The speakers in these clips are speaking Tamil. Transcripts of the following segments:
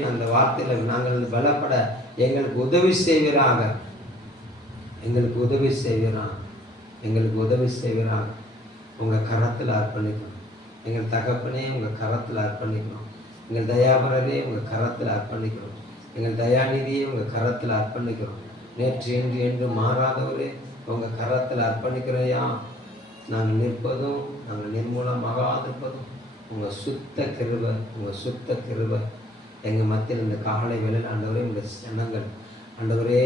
அந்த வார்த்தையில் நாங்கள் பலப்பட எங்களுக்கு உதவி செய்வீராக, எங்களுக்கு உதவி செய்வீராக, எங்களுக்கு உதவி செய்வீராக. உங்கள் கரத்தில் அர்ப்பணிக்கணும். எங்கள் தகப்பனே உங்கள் கரத்தில் அர்ப்பணிக்கணும். எங்கள் தயாபரரே உங்கள் கரத்தில் அர்ப்பணிக்கிறோம். எங்கள் தயாநிதியே உங்கள் கரத்தில் அர்ப்பணிக்கிறோம். நேற்று இன்று என்று மாறாதவரே உங்கள் கரத்தில் அர்ப்பணிக்கிறையா. நாங்கள் நிற்பதும் நாங்கள் நிர்மூலமாகாதிருப்பதும் உங்கள் சுத்த கிருபை, உங்கள் சுத்த கிருபை எங்கள் மத்தியில் இந்த காலை வேளையில் ஆண்டவரே உங்கள் ஜனங்கள் ஆண்டவரே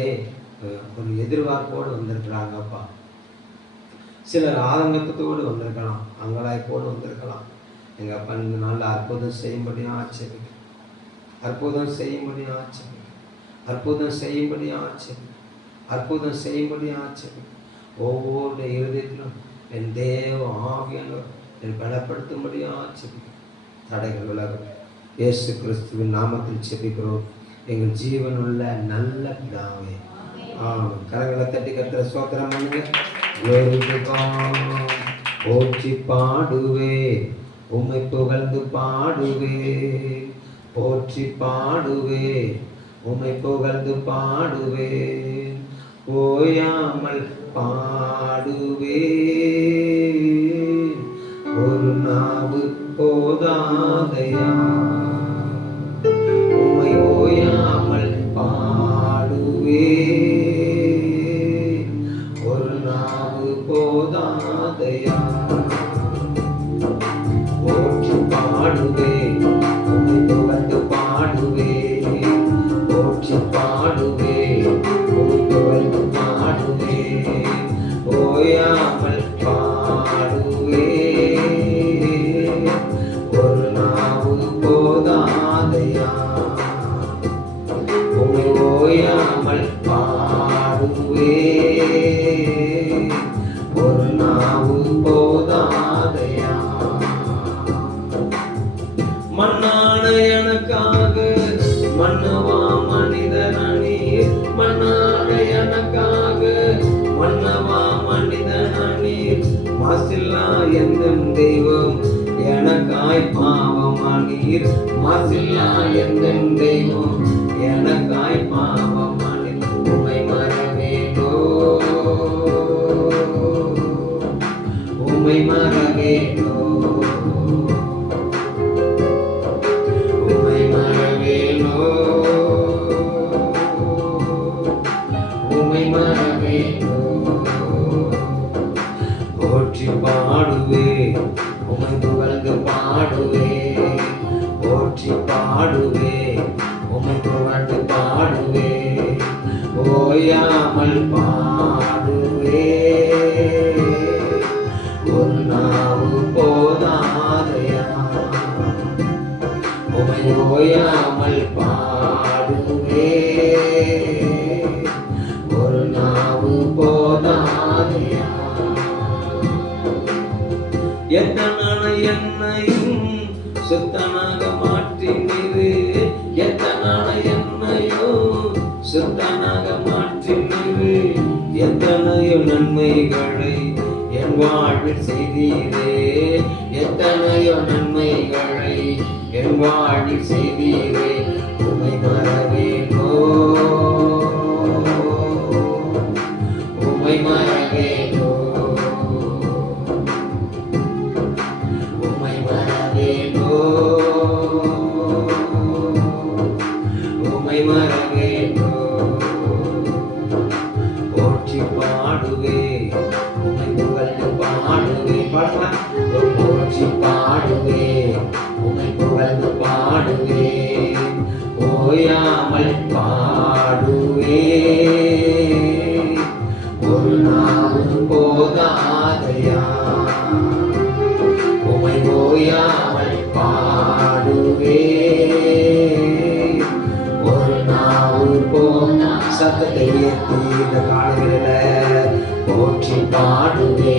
ஒரு எதிர்பார்ப்போடு வந்திருக்கிறாங்கப்பா. சிலர் ஆதங்கத்தோடு வந்திருக்கலாம், அங்கலாய்ப்போடு வந்திருக்கலாம். எங்கள் அப்பா இந்த நாளில் அற்புதம் செய்யும்படி ஆட்சேபிக்கிறேன், அற்புதம் செய்யும்படி ஆட்சேபிக்கிறேன், அற்புதம் செய்யும்படி ஆட்சேபிக்கிறேன், அற்புதம் செய்யும்படி ஆட்சேபிக்கிறேன். ஒவ்வொரு இருதயத்திலும் என் தேவ ஆவியானவர் என் பலப்படுத்தும்படி ஆட்சேபிக்கிறேன். தடைகள் விலகும் இயேசு கிறிஸ்துவின் நாமத்தில் செபிக்கிறோம் எங்கள் ஜீவனுள்ள நல்ல பிதாவே. கரங்களை தட்டி கர்த்தரை ஸ்தோத்திரம் பண்ணுங்க. போற்றி பாடுவே உம்மை புகழ்ந்து பாடுவே, போற்றி பாடுவே உம்மை புகழ்ந்து பாடுவே, ஓயாமல் பாடுவே, ஒரு நாவு போதாதையா, உம்மை ஓயாமல் பாடுவே, ஒரு நாவு போதாதையா, போற்றி பாடுவே உம்மை புகழ்ந்து பாடுவே, போற்றி பாடுவே உம்மை புகழ்ந்து பாடுவே, ஓயாமல் பாடுவே, ஒரு நாவு போதாதையா, உம்மை ஓயாமல் பாடுவே, ஒரு நாவு போதாதையா. மண்ணான எனக்காக மன்னவா மனிதனீர், மண்ணான எனக்காக மன்னவா மனிதனீர், மாசில்லா எந்த தெய்வம் எனக்காய் பாவமானீர், மாசில்லா எந்த தெய்வம் எனக்காய் பாவமானீர், உம்மை மறவேனோ, உம்மை மறவேனோ, உம்மை மறவேனோ, உம்மை மறவேனோ, போற்றி பாடுவே உம்மை புகழ்ந்து பாடுவே, போற்றி பாடுவே உம்மை புகழ்ந்து பாடுவே, ஓயாமல் பாடுவே, ஒரு நாவு போதாதையா, உம்மை ஓயாமல் பாடுவே, ஒரு நாவு போதாதையா. எத்தனான என்னையும் சுத்தனாக மாற்றினீரு, எத்தனான என்னையோ சுத்தனாக மாற்றினீரு, எத்தனையோ நன்மைகளை என் வாழ்வில் செய்தீரே, எத்தனையோ நன்மைகளை என் வாழ்வில் செய்தீரே, உம்மை மறவேனோ, உம்மை மறவேனோ, உம்மை மறவேனோ, உம்மை மறவேனோ, போற்றி பாடுவே உம்மை புகழ்ந்து பாடுவே, பாடலாம், போற்றி பாடுவே உம்மை புகழ்ந்து பாடுவே, ஓயாமல் பாடுவே, ஒரு நாவு போதாதையா, உம்மை ஓயாமல் பாடுவே, ஒரு நாவு போதா. சத்தத்தை உயர்த்தி இந்த காலைகளில் போற்றி பாடுவே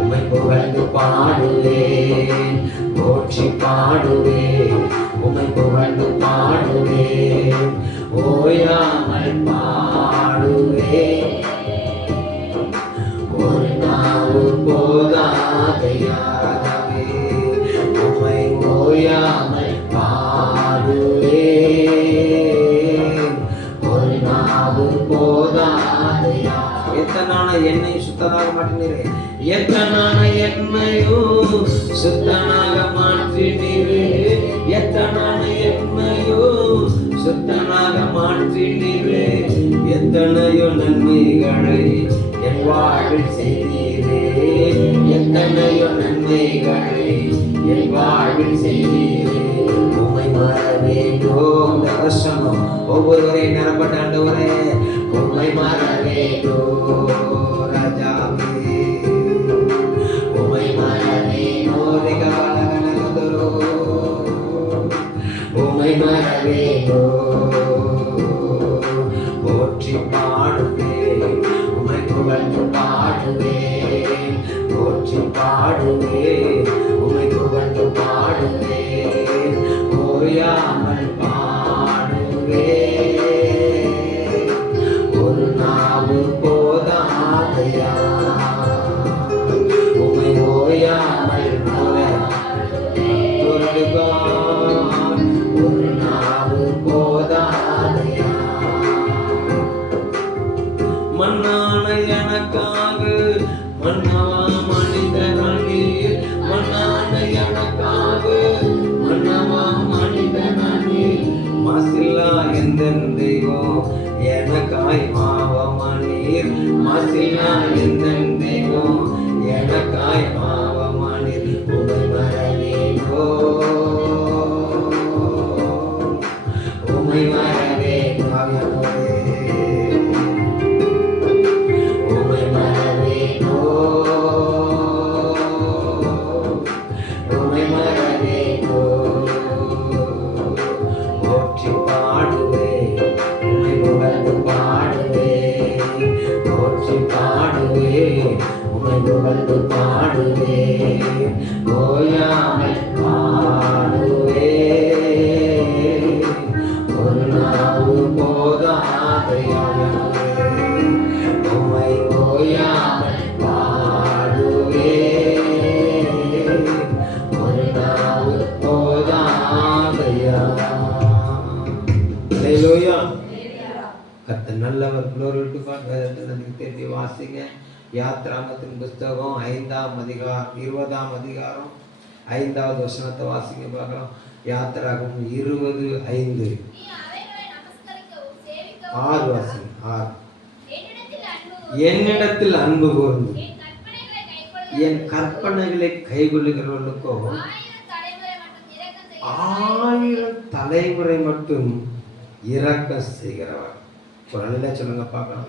உம்மை புகழ்ந்து பாடுவே, போற்றி பாடுவே உம்மை புகழ்ந்து பாடுவே, ஓயாமல் பாடுவே, ஒரு நாவு போதாதையா, உம்மை ஓயாமல் பாடுவே, என்னையும் சுத்தனாக மாற்றினீரே. எத்தனான என்னையும் சுத்தனாக மாற்றினீரே. எத்தனான என்னையும் சுத்தனாக மாற்றினீரே. எத்தனையோ நன்மைகளை என் வாழ்வில் செய்தீரே. எத்தனையோ நன்மைகளை என் வாழ்வில் செய்தீரே. உம்மை மற வேண்டும். இந்த வருஷமும் ஒவ்வொருவரை நிரப்பட்ட ஆண்டவரே, உம்மை மற வேண்டும் ராஜாவே. உம்மை மற வேண்டும். உம்மை மற வேண்டும். போற்றி பாடுவேன், உம்மை புகழ்ந்து பாடுவேன். போற்றி பாடுவேன், உம்மை புகழ்ந்து பாடுவேன். ஓயாமல் பாடுவேன். ஒரு நாவு போதாதையா, உம்மை ஓயாமல் புகழ்ந்துவான். ஒரு நாவு போதாதையா. மண்ணான எனக்காக மன்னவா மனிதனீர். மண்ணான எனக்காக மன்னவா மனிதனீர். மாசில்லா எந்த தெய்வம் எனக்காய் மாவமனீர். மாசில்லா எந்த தெய்வம் எனக்காய் மாவமனீர். உம்மை மற வேண்டும். உம்மை மற வேண்டும். உம்மை மற வேண்டும். உம்மை மற வேண்டும். போற்றி பாடுவேன், உம்மை புகழ்ந்து பாடுவேன். போற்றி பாடுவேன், உம்மை புகழ்ந்து பாடுவேன். ஓயாமல் பாடுவேன். ஒரு நாவு போதாதையா, உம்மை ஓயாமல் பாடுவேன். ஒரு நாவு போதாதையா. அல்லேலூயா. கர்த்தர் நல்லவர். glory to God. வேதத்தை நமக்கு தெரிஞ்சு வாசிங்க. யாத்ராகமத்தின் புஸ்தகம் 5ஆம் அதிகாரம் 20ஆம் அதிகாரம் 5வது வசனத்தை வாசிங்க பார்க்கலாம். யாத்ராகமம் 20:5. 6 வாசிங்க. 6. என்னிடத்தில் அன்பு கூர்ந்து என் கற்பனைகளை கைக்கொள்ளுகிறவர்களுக்கோ 1000 தலைமுறை மட்டும் இரக்கம் செய்கிறவர். ஒரு அலையில சொல்லுங்க பார்க்கலாம்.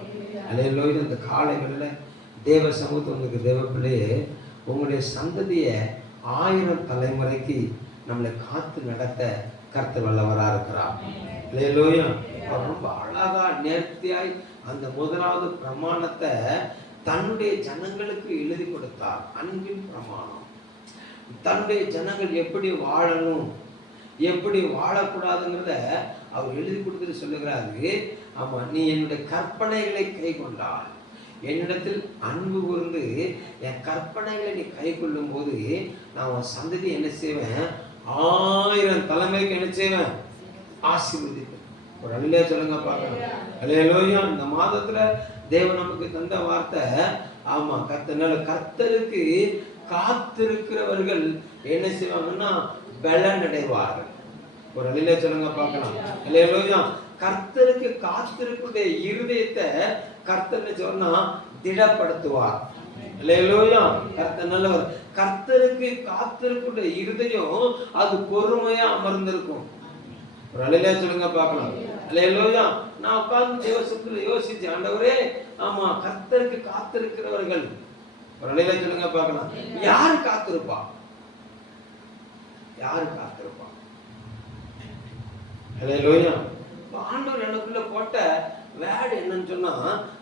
அல்லேலூயா. இந்த காலைகளில் தேவ சமூகத்தை உங்களுக்கு தேவ பிள்ளையே, உங்களுடைய சந்ததியை 1000 தலைமுறைக்கு நம்மளை காத்து நடத்த கர்த்தர் வல்லவராக இருக்கிறார். அல்லேலூயா. ரொம்ப அழகா நேர்த்தியாய் அந்த முதலாவது பிரமாணத்தை தன்னுடைய ஜனங்களுக்கு எழுதி கொடுத்தார். அன்பின் பிரமாணம். தன்னுடைய ஜனங்கள் எப்படி வாழணும், எப்படி வாழக்கூடாதுங்கிறத அவர் எழுதி கொடுத்துட்டு சொல்லுகிறாரு. ஆமா, நீ என்னுடைய கற்பனைகளை கை கொண்டால், என்னிடத்தில் அன்பு கூர்ந்து என் கற்பனைகளை நீ கை கொள்ளும் போது நான் உன் சந்ததி என்ன செய்வேன்? 1000 தலைமுறைக்கு என்ன செய்வேன்? ஆசீர்வதிப்பேன். ஒரு அல்லேலூயா சொல்லுங்க பார்க்கலாம். அல்லேலூயா. இந்த மாதத்துல தேவன் நமக்கு தந்த வார்த்தை. ஆமா, கர்த்தருக்கு காத்திருக்கிறவர்கள் என்ன செய்வாங்கன்னா பலன் அடைவார்கள். ஒரு அல்லேலூயா சொல்லுங்க பார்க்கலாம். அல்லேலூயா. கர்த்தருக்கு காத்திருக்கிற இருதயத்தை கர்த்தர் சொன்னா திடப்படுத்துவார். அல்லேலூயா. கர்த்தர் நல்லவர். கர்த்தருக்கு காத்திருக்கிற இருதயம் அது பொறுமையா அமர்ந்திருக்கும். ஒரு அல்லேலூயா சொல்லுங்க பார்க்கலாம். அல்லேலூயா. நான் உட்கார்ந்து தேவசத்துல யோசிச்சேன், ஆண்டவரே, ஆமா, கர்த்தருக்கு காத்திருக்கிறவர்கள், ஒரு அல்லேலூயா சொல்லுங்க பார்க்கலாம், யாரு காத்திருப்பா? யாரு காத்திருப்பா? அல்லேலூயா. ஆண்டவர் எனக்குள்ள போட்ட வேர்டு என்னன்னு சொன்னா,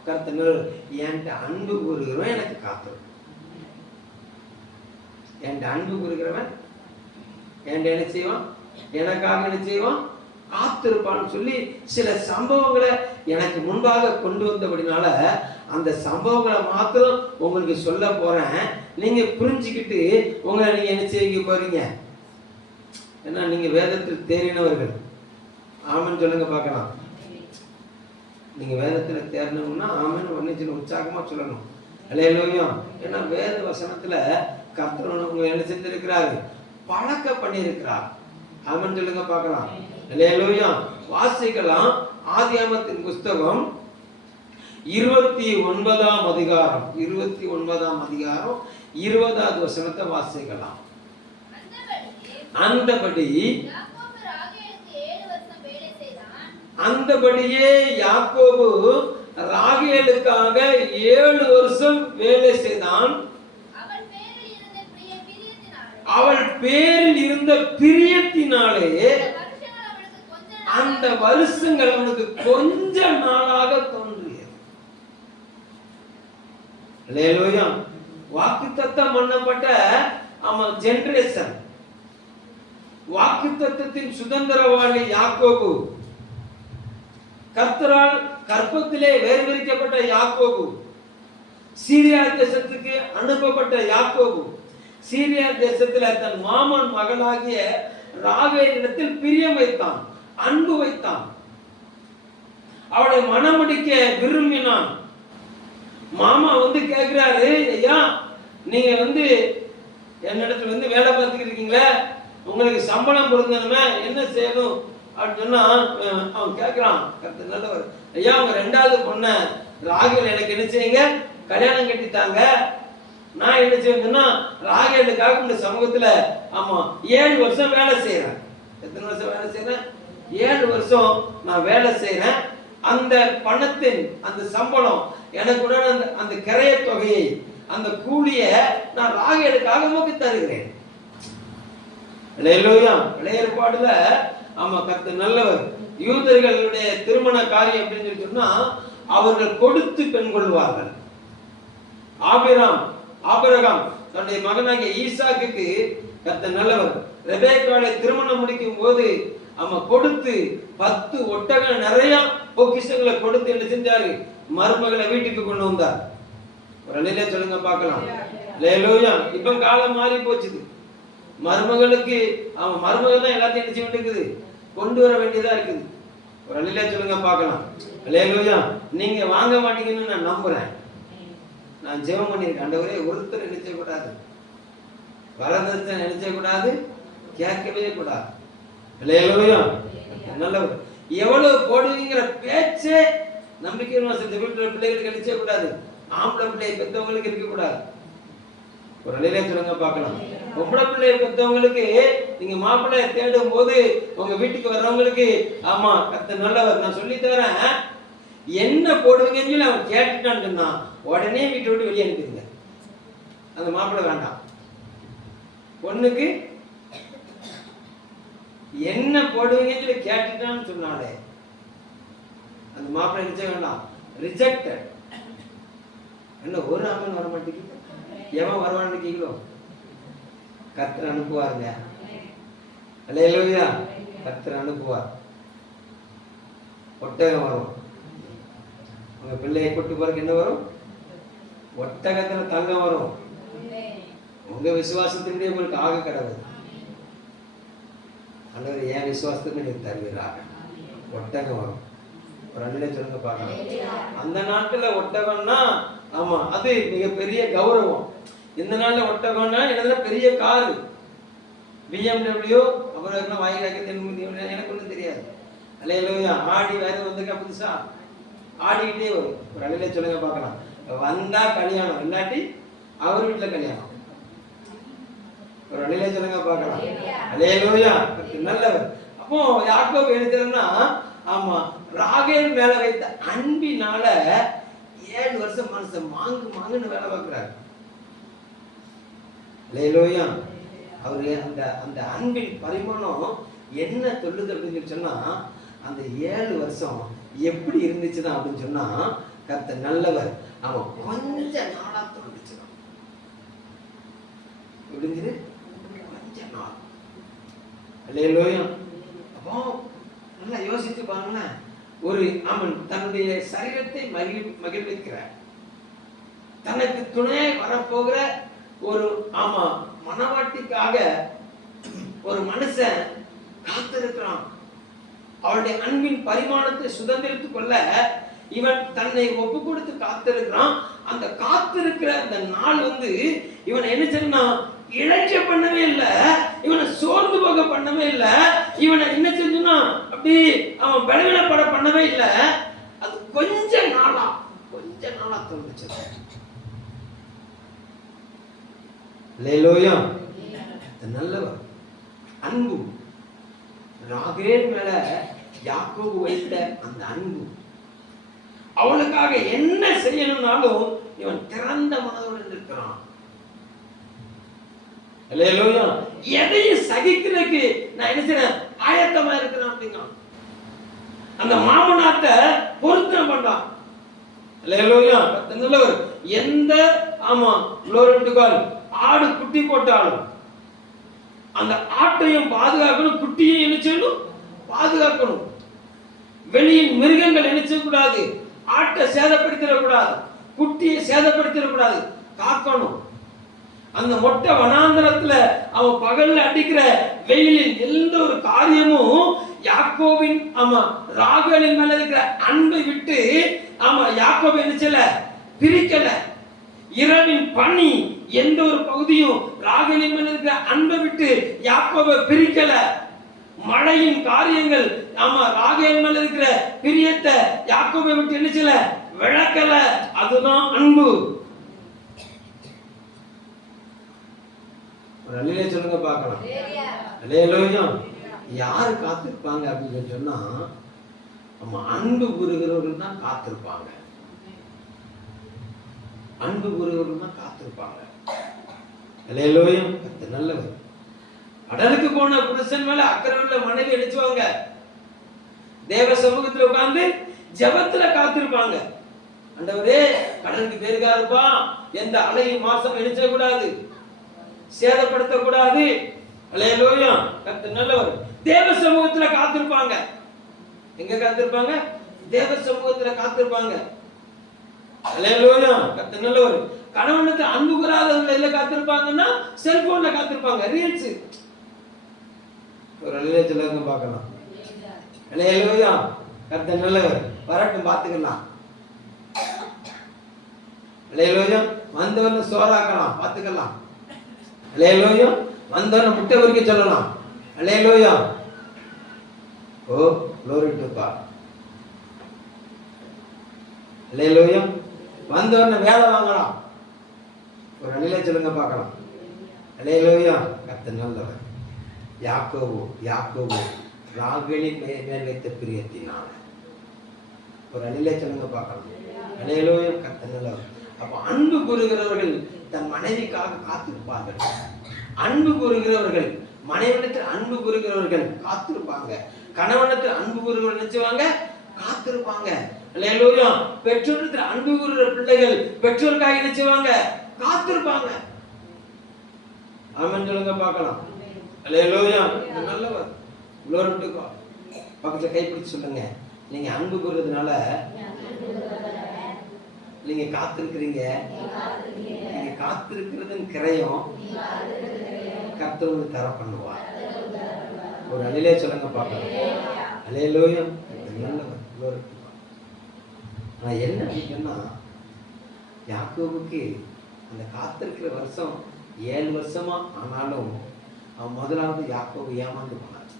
கர்த்தர் என்கிட்ட அன்பு கூறுகிறவன் எனக்கு காத்திருப்பான். என்கிட்ட அன்பு கூறுகிறவன் என்கிட்ட என்ன செய்வான்? எனக்காக என்ன செய்வான்? காத்திருப்பான்னு சொல்லி சில சம்பவங்களை எனக்கு முன்பாக கொண்டு வந்தபடினால அந்த சம்பவங்களை மாத்திரம் உங்களுக்கு சொல்ல போறேன். நீங்க புரிஞ்சுக்கிட்டு உங்களை நீங்க என்ன செய்ய போறீங்க? ஏன்னா நீங்க வேதத்தில் தேறினவர்கள். ஆமன் சொல்லுங்க பார்க்கலாம். நீங்க வேதத்துல தேரணும்னா ஆமன் ஒன்னு உற்சாகமா சொல்லணும். அல்லேலூயா. ஏன்னா வேத வசனத்துல கர்த்தர் உங்களை என்ன செஞ்சிருக்கிறாரு? பழக்க பண்ணியிருக்கிறார். ஆமென் சொல்லுங்க பார்க்கலாம். அல்லேலூயா. வாசிக்கலாம். ஆதியாகமத்தின் புஸ்தகம் 29ஆம் அதிகாரம் 20வது வசனத்தை வாசிக்கலாம். அந்தபடியே யாக்கோபு ராகேலுக்காக 7 வருஷம் வேலை செய்தான். அவள் பேரில் இருந்த பிரியத்தினாலே அந்த வருஷங்கள் அவனுக்கு கொஞ்ச நாளாக தோன்றியது. அல்லேலூயா. வாக்குத்தத்தம் பண்ணப்பட்ட ஜெனரேஷன், வாக்குத்தத்தத்தின் சுதந்திரவாளி யாக்கோபு, கர்த்தரால் கர்ப்பத்திலே வேறுவிரிக்கப்பட்ட யாக்கோபு, சீரியா தேசத்துக்கு அனுப்பப்பட்ட யாக்கோபு, சீரியா தேசத்தில் தன் மாமன் மகளாகிய ராகேலிடத்தில் பிரியம் வைத்தான், அன்பு வைத்தான், அவளை மணமுடிக்க விரும்பினான். மாமா கேட்கிறாரு, ஐயா நீங்க என்னிடத்துல வேலை பார்த்துக்கிட்டு இருக்கீங்களே, உங்களுக்கு சம்பளம் பொருந்தணுமே, என்ன செய்யணும் அப்படின்னு சொன்னா அவன் கேட்கிறான். நல்லவர், ஐயா அவங்க 2வது பொண்ணை ராகேல் எனக்கு என்ன செய்யுங்க, கல்யாணம் கட்டித்தாங்க. நான் என்ன செய்யணும்னா ராகேலுக்காக இந்த சமூகத்துல 7 வருஷம் வேலை செய்யறேன். எத்தனை வருஷம் வேலை செய்யறேன்? 7 வருஷம் நான் வேலை செய்யறேன். அந்த பணத்தின் அந்த சம்பளம் எனக்கு அந்த கிரைய தொகையை, அந்த கூலிய நான் ராகேலுக்காக உமக்கு தருகிறேன். அல்லேலூயா. பழைய ஏற்பாடுல கர்த்தர் நல்லவர். யூதர்களுடைய திருமண காரியம் அப்படின்னு சொன்னா அவர்கள் கொடுத்து பெண் கொள்வார்கள். ஆபிரகாம் தன்னுடைய மகனாகிய ஈசாக்குக்கு கர்த்தர் நல்லவர் ரெபேக்காளை திருமணம் முடிக்கும் போது கொடுத்து 10 ஒட்டகம் நிறைய பொக்கிஷங்களை கொடுத்து என்ன செஞ்சாரு? மருமகளை வீட்டுக்கு கொண்டு வந்தார். ஒரு நிலையில சொல்லுங்க பார்க்கலாம். அல்லேலூயா. இப்ப காலம் மாறி போச்சுது. மருமகளுக்கு மருமகள் தான் எல்லாத்தையும் என்ன செய்ய வேண்டியது, கொண்டு வர வேண்டியதா இருக்குது. ஒரு நிலையில சொல்லுங்க பார்க்கலாம். அல்லேலூயா. நீங்க வாங்க மாட்டீங்கன்னு நான் நம்புறேன். நான் ஜெபம் பண்ணியிருக்கேன். ஆண்டவரே ஒருத்தர் நினைச்ச கூடாது, வரதத்தை நினைச்ச கூடாது, கேட்கவே கூடாது. அல்லேலூயா. நல்லவர். எவ்வளவு போடுவீங்கிற பேச்சே நம்பிக்கை வீட்டுல பிள்ளைகளுக்கு நினைச்ச கூடாது. ஆம்பளை பிள்ளையை பெற்றவங்களுக்கு இருக்க கூடாது. ஒரு நிலையில சொல்லுங்க பார்க்கலாம். பொம்பளை பிள்ளையை பெற்றவங்களுக்கு நீங்க மாப்பிள்ளைய தேடும் போது உங்க வீட்டுக்கு வர்றவங்களுக்கு கர்த்தர் நல்லவர், நான் சொல்லி தரேன், என்ன போடுவீங்கன்னு சொல்லி அவன் கேட்டுட்டான்னு சொன்னா உடனே வீட்டை விட்டு வெளியே அனுப்பிடுங்க. அந்த மாப்பிள்ளை வேண்டாம். பொண்ணுக்கு என்ன போடுவீங்கன்னு சொல்லி கேட்டுட்டான்னு சொன்னாலே அந்த மாப்பிள்ளை நிச்சய வேண்டாம், ரிஜெக்டட். என்ன ஒரு ஆமன் வர மாட்டேங்குது, எவன் வருவான்னு இருக்கீங்களோ கர்த்தர் அனுப்புவாருங்க. அல்லேலூயா. கர்த்தர் அனுப்புவார். ஒட்டகம் வரும். உங்க பிள்ளையை கூட்டு போறதுக்கு என்ன வரும்? ஒட்டகத்துல தங்கம் வரும். உங்க விசுவாசத்தினுடைய உங்களுக்கு ஆக கடவுள் ஆண்டவர் ஏன் விசுவாசத்துக்கு நீங்க தருவீராக. ஒட்டகம் வரும். ஒரு அண்ணிலே சொல்லுங்க பார்க்கலாம். அந்த நாட்டுல ஒட்டகம்னா அது மிகப்பெரிய கௌரவம். இந்த நாள்ல ஒட்டகம்னா என்ன, பெரிய காரு, BMW, அப்புறம் வாயிலாக்க எனக்கு ஒன்றும் தெரியாது. அல்லேலூயா. ஆடி வேற வந்துக்கா புதுசா ஆடிக்கிட்டே வரும். ஒரு அண்ணிலே சொல்லுங்க பார்க்கலாம். வந்தா கல்யாணம், இல்லாட்டி அவர் வீட்டுல கல்யாணம். ஒரு அண்ணிலே சொல்லுங்க பார்க்கலாம். அல்லேலூயா. நல்லவர். அப்போ யாக்கோபு எழுதுறேன்னா ராகேல் மேல வைத்த அன்பினால 7 வருஷம் மனுஷன் மாங்குன்னு வேலை பார்க்கிறாரு. அல்லேலூயா. அவரு அந்த அன்பின் பரிமாணம் என்ன சொல்லுது அப்படின்னு சொன்னா, அந்த 7 வருஷம் எப்படி இருந்துச்சுதான் அப்படின்னு சொன்னா, கர்த்தர் நல்லவர். அவன் கொஞ்ச நாளா தோன்றுச்சுதான் முடிஞ்சது, கொஞ்ச நாள். அல்லேலூயா. அப்போ நல்லா யோசித்து பாருங்களேன். ஒரு தன்னுடைய சரீரத்தை மகிழ்விக்கிறார். தனக்கு துணை வரப்போகிற ஒரு மனவாட்டிக்காக ஒரு மனுஷன் காத்திருக்கிறான். அவளுடைய அன்பின் பரிமாணத்தை சுதந்திரித்துக் கொள்ள இவன் தன்னை ஒப்பு கொடுத்து காத்திருக்கிறான். அந்த காத்திருக்கிற அந்த நாள் இவனை என்ன செய்யணும்னா இழைக்க பண்ணவே இல்லை, இவனை சோர்ந்து போக பண்ணவே இல்லை, இவனை என்ன செஞ்சுன்னா அப்படி அவன் பலவீனப்பட பண்ணவே இல்லை. அது கொஞ்ச நாளா தோணுச்சு. அல்லேலூயா. நல்லவர் அன்பு, ராகேல் மேல யாக்கோபு வைத்த அந்த அன்பு, அவளுக்காக என்ன செய்யணும்னாலும் இவன் திறந்த மனதோடு இருக்கிறான். அல்லேலூயா. எதையும் சகிக்கிறதுக்கு நான் என்ன செய்றேன், ஆயத்தமா இருக்கிறேன் அப்படிங்க. அந்த மாமனாத்தை பொருத்தனை பண்றான். அல்லேலூயா. நல்லவர். எந்த ஆடு குட்டி போட்டாலும் அந்த ஆட்டையும் பாதுகாக்கணும், குட்டியும் என்ன செய்யணும், பாதுகாக்கணும். வெளியின் மிருகங்கள் என்ன செய்யக்கூடாது, ஆட்டை சேதப்படுத்திடக்கூடாது, குட்டியை சேதப்படுத்திடக்கூடாது, காக்கணும். அந்த மொட்டை வனாந்தரத்துல அவன் பகல்ல அடிக்கிற வெயிலின் எந்த ஒரு காரியமும் யாக்கோபின் ராகேலின் மேல இருக்கிற அன்பை விட்டு யாக்கோபு என்ன செய்யல, பிரிக்கல. இரவின் பனி எந்த ஒரு பகுதியும் ராகேலின் மேல இருக்கிற அன்பை விட்டு யாக்கோபை பிரிக்கல. மழையின் காரியங்கள் ராகேல் மேல இருக்கிற பிரியத்தை யாக்கோபை விட்டு என்ன செய்யல, விளக்கல. அதுதான் அன்பு. அல்லேலூயா சொல்லுங்க பார்க்கலாம். அல்லேலூயா. யாரு காத்திருப்பாங்க அப்படின்னு சொன்னா அன்பு கூறுகிறவர்கள் தான் காத்திருப்பாங்க. அன்பு கூறுகிறவர்கள் தான் காத்திருப்பாங்க. அல்லேலூயா. நல்லவர். கடலுக்கு போன புருஷன் மேல அக்கறை மனைவி அடிச்சுவாங்க. தேவ சமூகத்துல உட்கார்ந்து ஜெபத்துல காத்திருப்பாங்க. ஆண்டவரே கடலுக்கு பேருக்கா இருப்பான், எந்த அலையும் மாசம் இடிச்ச கூடாது, சேதப்படுத்த கூடாது. அல்லேலூயா. கர்த்தர் நல்லவர். தேவ சமூகத்துல காத்திருப்பாங்க. எங்க காத்திருப்பாங்க, தேவ சமூகத்துல காத்திருப்பாங்க. அல்லேலூயா. கர்த்தர் நல்லவர். கணவனுக்கு அன்பு கூறாதவங்க எல்லாம் காத்திருப்பாங்கன்னா செல்போன்ல காத்திருப்பாங்க, ரீல்ஸ். ஒரு அல்லேலூயா சொல்லுங்க பார்க்கலாம். அல்லேலூயா. கர்த்தர் நல்லவர். வரட்டும் பார்த்துக்கலாம். அல்லேலூயா. வந்தவன சோறாக்கலாம், பார்த்துக்கலாம். அல்லேலூயா. வந்தவன முட்டை வரைக்கும் சொல்லலாம். அல்லேலூயா. ஓ glory to God. அல்லேலூயா. வந்தவன வேலை வாங்கலாம். ஒரு அல்லேலூயா சொல்லுங்க பார்க்கலாம். அல்லேலூயா. கர்த்தர் நல்லவர். யாக்கோபு ராகேலின் மேல் வைத்த பிரியத்தினால. ஒரு அல்லேலூயா சொல்லுங்க பார்க்கலாம். அல்லேலூயா. கர்த்தர் நல்லவர். அப்ப அன்பு கூறுகிறவர்கள் தன் மனைவிக்காக காத்திருப்பார்கள். அன்பு கூறுகிறவர்கள், மனைவிடத்தில் அன்பு கூறுகிறவர்கள் காத்திருப்பாங்க. கணவனத்தில் அன்பு கூறுகிறவர்கள் நினைச்சுவாங்க, காத்திருப்பாங்க. அல்லேலூயா. பெற்றோரிடத்தில் அன்பு கூறுகிற பிள்ளைகள் பெற்றோருக்காக நினைச்சுவாங்க, காத்திருப்பாங்க. ஆமென் சொல்லுங்க பார்க்கலாம். அல்லேலூயா. நல்லவர். glory to God. பக்கத்துல கைப்பிடிச்சு சொல்லுங்க, நீங்க அன்பு கூறுறதுனால நீங்க காத்திருக்கிறீங்க. நீங்க காத்திருக்கிறதன் கிரயம் கர்த்தர் உங்களுக்கு தர பண்ணுவார். ஒரு அல்லேலூயா சொல்லுங்க பார்க்கலாம். அல்லேலூயா. நல்லவர். நான் என்ன அப்படின்னா, யாக்கோபுக்கு அந்த காத்திருக்கிற வருஷம் 7 வருஷமா ஆனாலும் அவன் முதலாவது யாக்கோபு ஏமாந்து போனார்.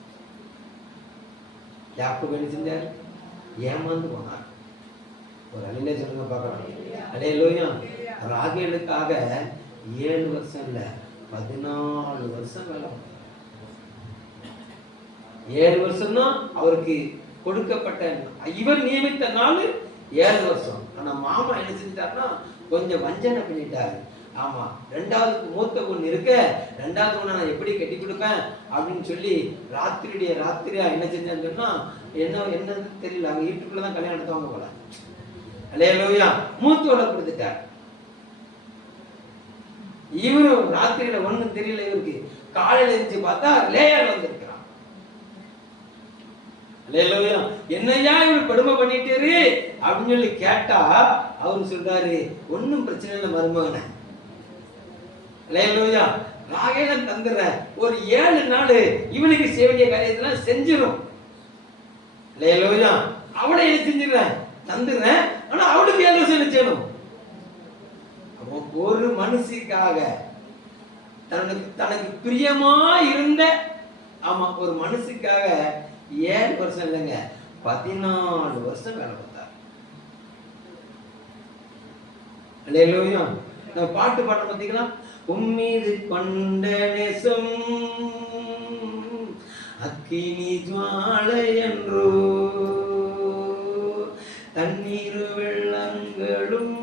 யாக்கோபு என்ன செஞ்சார், ஏமாந்து போனார். ஒரு அல்லேலூயா சொல்லுங்க பார்க்கலாம். அல்லேலூயா. ராகேலுக்காக 7 வருஷம் இல்ல, 14 வருஷம் வேலை. 7 வருஷம் தான் அவருக்கு கொடுக்கப்பட்ட, இவர் நியமித்த நாள் 7 வருஷம். ஆனா மாமா என்ன செஞ்சிட்டாருன்னா கொஞ்சம் வஞ்சனை பண்ணிட்டாரு. ஆமா, 2வது மூத்த பொண்ணு இருக்க, 2வது பொண்ணை நான் எப்படி கட்டி கொடுப்பேன் அப்படின்னு சொல்லி ராத்திரியா என்ன செஞ்சான்னு சொன்னா, என்னன்னு தெரியல, அவங்க வீட்டுக்குள்ளதான் கல்யாணம் நடத்துவாங்க போல. அல்லேலூயா. மூத்தோட கொடுத்துட்டார். இவரும் ராத்திரியில ஒண்ணும் தெரியல இவருக்கு. காலையில எழுந்து பார்த்தா லேயால் வந்திருக்கிறான். அல்லேலூயா. என்னையா இவரு கொடுமை பண்ணிட்டாரு அப்படின்னு சொல்லி கேட்டா அவரு சொல்றாரு, ஒன்னும் பிரச்சனை இல்லை மருமகனை. அல்லேலூயா. ராகேலன் தந்துடுற, ஒரு 7 நாள் இவனுக்கு செய்ய வேண்டிய காரியத்தெல்லாம் செஞ்சிடும். அல்லேலூயா. அவளை என்ன செஞ்சிடுறேன், தந்துடுறேன். ஆனா அவளுக்கு 7 வருஷம் என்ன செய்யணும். மனுஷிக்காக, தனக்கு பிரியமா இருந்த ஒரு மனுஷிக்காக 7 வருஷம் இல்லைங்க, 14 வருஷம் வேலை பார்த்தார். அல்லேலூயா. நம்ம பாட்டு பாடுற பார்த்தீங்களா? உம்மீது கொண்ட நேசம் அக்கினி ஜுவாலை என்றோ, தண்ணீர் வெள்ளங்களும்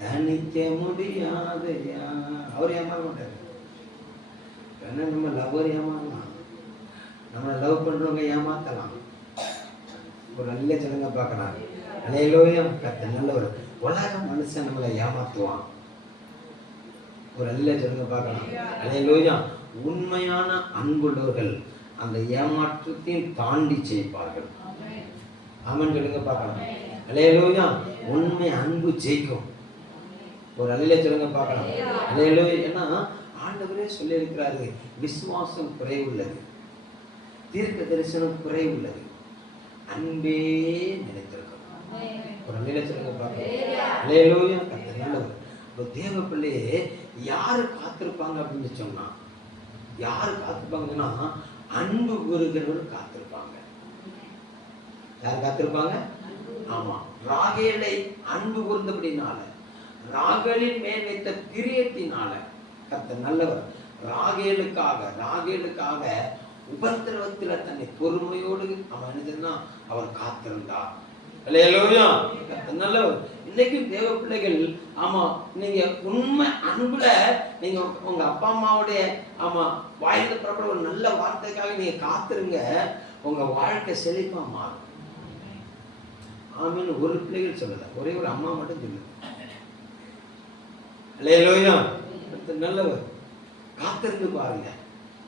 தணிக்க முடியாதையா. அவர் ஏமாற மாட்டார். நம்ம லவ்வர் ஏமாறலாம், நம்ம லவ் பண்றவங்க ஏமாத்தலாம். ஒரு நல்ல ஜனங்க பார்க்கலாம். அல்லேலூயா. கர்த்தர் நல்லவர். உலக மனுஷன் நம்மளை ஏமாத்துவான். ஒரு நல்ல ஜனங்க பார்க்கலாம். அல்லேலூயா. உண்மையான அன்புள்ளவர்கள் அந்த ஏமாற்றத்தையும் தாண்டி ஜெயிப்பார்கள். ஆமென் சொல்லுங்க பார்க்கலாம். அல்லேலூயா. உண்மை அன்பு ஜெயிக்கும். ஒரு நல்ல ஜனங்க பார்க்கலாம். அல்லேலூயா. ஏன்னா ஆண்டவரே சொல்லி இருக்கிறாரு, விசுவாசம் குறைவுள்ளது, தீர்க்க தரிசனம் குறைவுள்ளது, அன்பே நிலைத்திருக்கும். ஒரு நல்ல ஜனங்க பார்க்கலாம். அல்லேலூயா. கர்த்தர் நல்லவர். தேவ பிள்ளையே யாரு காத்திருப்பாங்க அப்படின்னு சொன்னா, யாரு காத்திருப்பாங்கன்னா அன்பு கூறுகிறவர்கள் காத்திருப்பாங்க. யார் காத்திருப்பாங்க? ஆமா, ராகேலை அன்பு கூர்ந்தபடினால, ராகேலின் மேல் வைத்த பிரியத்தினால கர்த்தர் நல்லவர். ராகேலுக்காக உபத்திரவத்துல தன்னை பொறுமையோடு அவன் எழுதுனா அவர் காத்திருந்தார். அல்லேலூயா. கர்த்தர் நல்லவர். இன்னைக்கும் தேவ பிள்ளைகள், ஆமா, நீங்க உண்மை அன்புல நீங்க உங்க அப்பா அம்மாவுடைய வாயில புறப்பட ஒரு நல்ல வார்த்தைக்காக நீங்க காத்திருங்க, உங்க வாழ்க்கை செழிப்பா மாறும். ஆமீன். ஒரு பிள்ளைகள் சொல்லல, ஒரே ஒரு அம்மா மட்டும் சொல்லுது. அல்லேலூயா. நல்லவர். காத்திருந்து பாருங்க,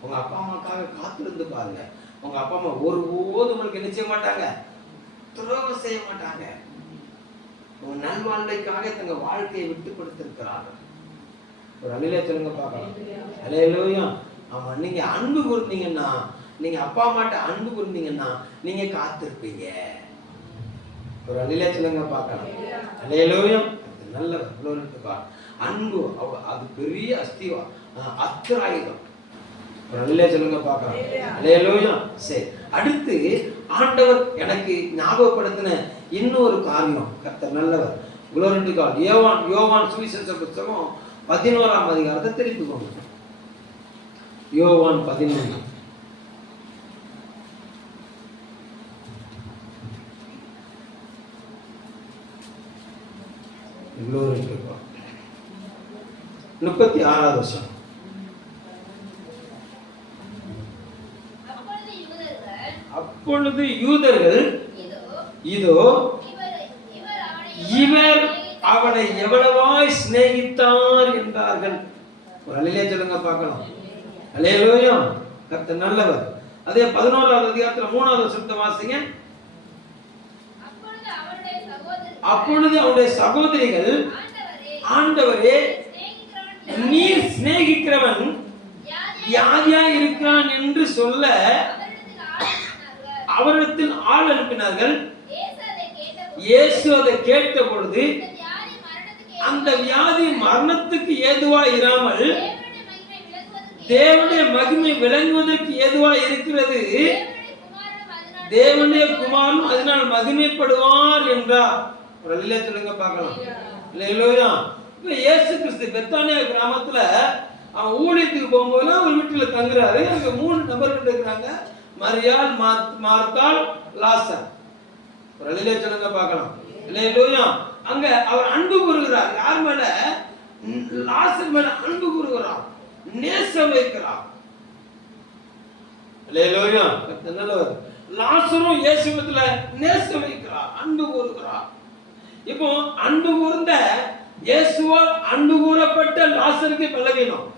உங்க அப்பா அம்மாக்காக காத்திருந்து பாருங்க. உங்க அப்பா அம்மா ஒருபோதும் உங்களுக்கு என்ன செய்ய மாட்டாங்க, துரோகம் செய்ய மாட்டாங்க. உங்க நல்வாழ்க்கைக்காக தங்க வாழ்க்கையை விட்டு கொடுத்திருக்கிறார்கள். ஒரு அல்லேலூயா சொல்லுங்க பார்க்கலாம். அல்லேலூயா. ஆமா, நீங்க அன்பு கூர்ந்தீங்கன்னா, நீங்க அப்பா அம்மாட்ட அன்பு கூர்ந்தீங்கன்னா நீங்க காத்திருப்பீங்க. ஒரு அல்லேலூயா சொல்லுங்க பார்க்கலாம். அல்லேலூயா. நல்ல அன்பு அது பெரிய அஸ்திராயுதம். ஒரு அல்லேலூயா சொல்லுங்க பார்க்கலாம். அல்லேலூயா. சரி, அடுத்து ஆண்டவர் எனக்கு ஞாபகப்படுத்தின இன்னொரு காரியம். கர்த்தர் நல்லவர். Glory to God. யோவான் சுவிசேஷ புத்தகம் 11ஆம் அதிகாரத்தை திருப்பிக்கோங்க. யோவான் 11. Glory to God. 36வது வசனம். அப்பொழுது யூதர்கள் இதோ இவர் அவனை எவ்வளவாய் சிநேகித்தார் என்றார்கள். ஒரு அல்லேலூயா சொல்லுங்க பார்க்கலாம். அல்லேலூயா. கர்த்தர் நல்லவர். அதே 11வது அதிகாரத்துல 3வது வசனத்தை வாசிங்க. அப்பொழுது அவருடைய சகோதரிகள், ஆண்டவரே, நீர் சிநேகிக்கிறவன் யாதியா இருக்கிறான் என்று சொல்ல அவரிடத்தில் ஆள் அனுப்பினார்கள். இயேசு அதை கேட்ட பொழுது அந்த வியாதி மரணத்துக்கு ஏதுவா இராமல் தேவனுடைய மகிமை விளங்குவதற்கு ஏதுவா இருக்கிறது, தேவனுடைய குமாரன் அதனால் மகிமைப்படுவார் என்றார். ஒரு அல்லேலூயா சொல்லுங்க பார்க்கலாம். அல்லேலூயா. இப்ப இயேசு கிறிஸ்து பெத்தானியா கிராமத்துல அவன் ஊழியத்துக்கு போகும்போதெல்லாம் ஒரு வீட்டுல தங்குறாரு. அங்க 3 நபர்கள் இருக்கிறாங்க, மரியாள், மார்த்தாள், லாசர். ஒரு அல்லேலூயா சொல்லுங்க பார்க்கலாம். அல்லேலூயா. அங்க அவர் அன்பு கூறுகிறார். யார் மேல? லாசர் மேல அன்பு கூறுகிறார், நேசம் வைக்கிறார். அல்லேலூயா. நல்லவர். லாசரும் இயேசுவிடத்துல நேசம் வைக்கிறார், அன்பு கூறுகிறார். இப்போ அன்பு கூர்ந்த இயேசுவால் அன்பு கூறப்பட்ட லாசருக்கு பலவீனம்.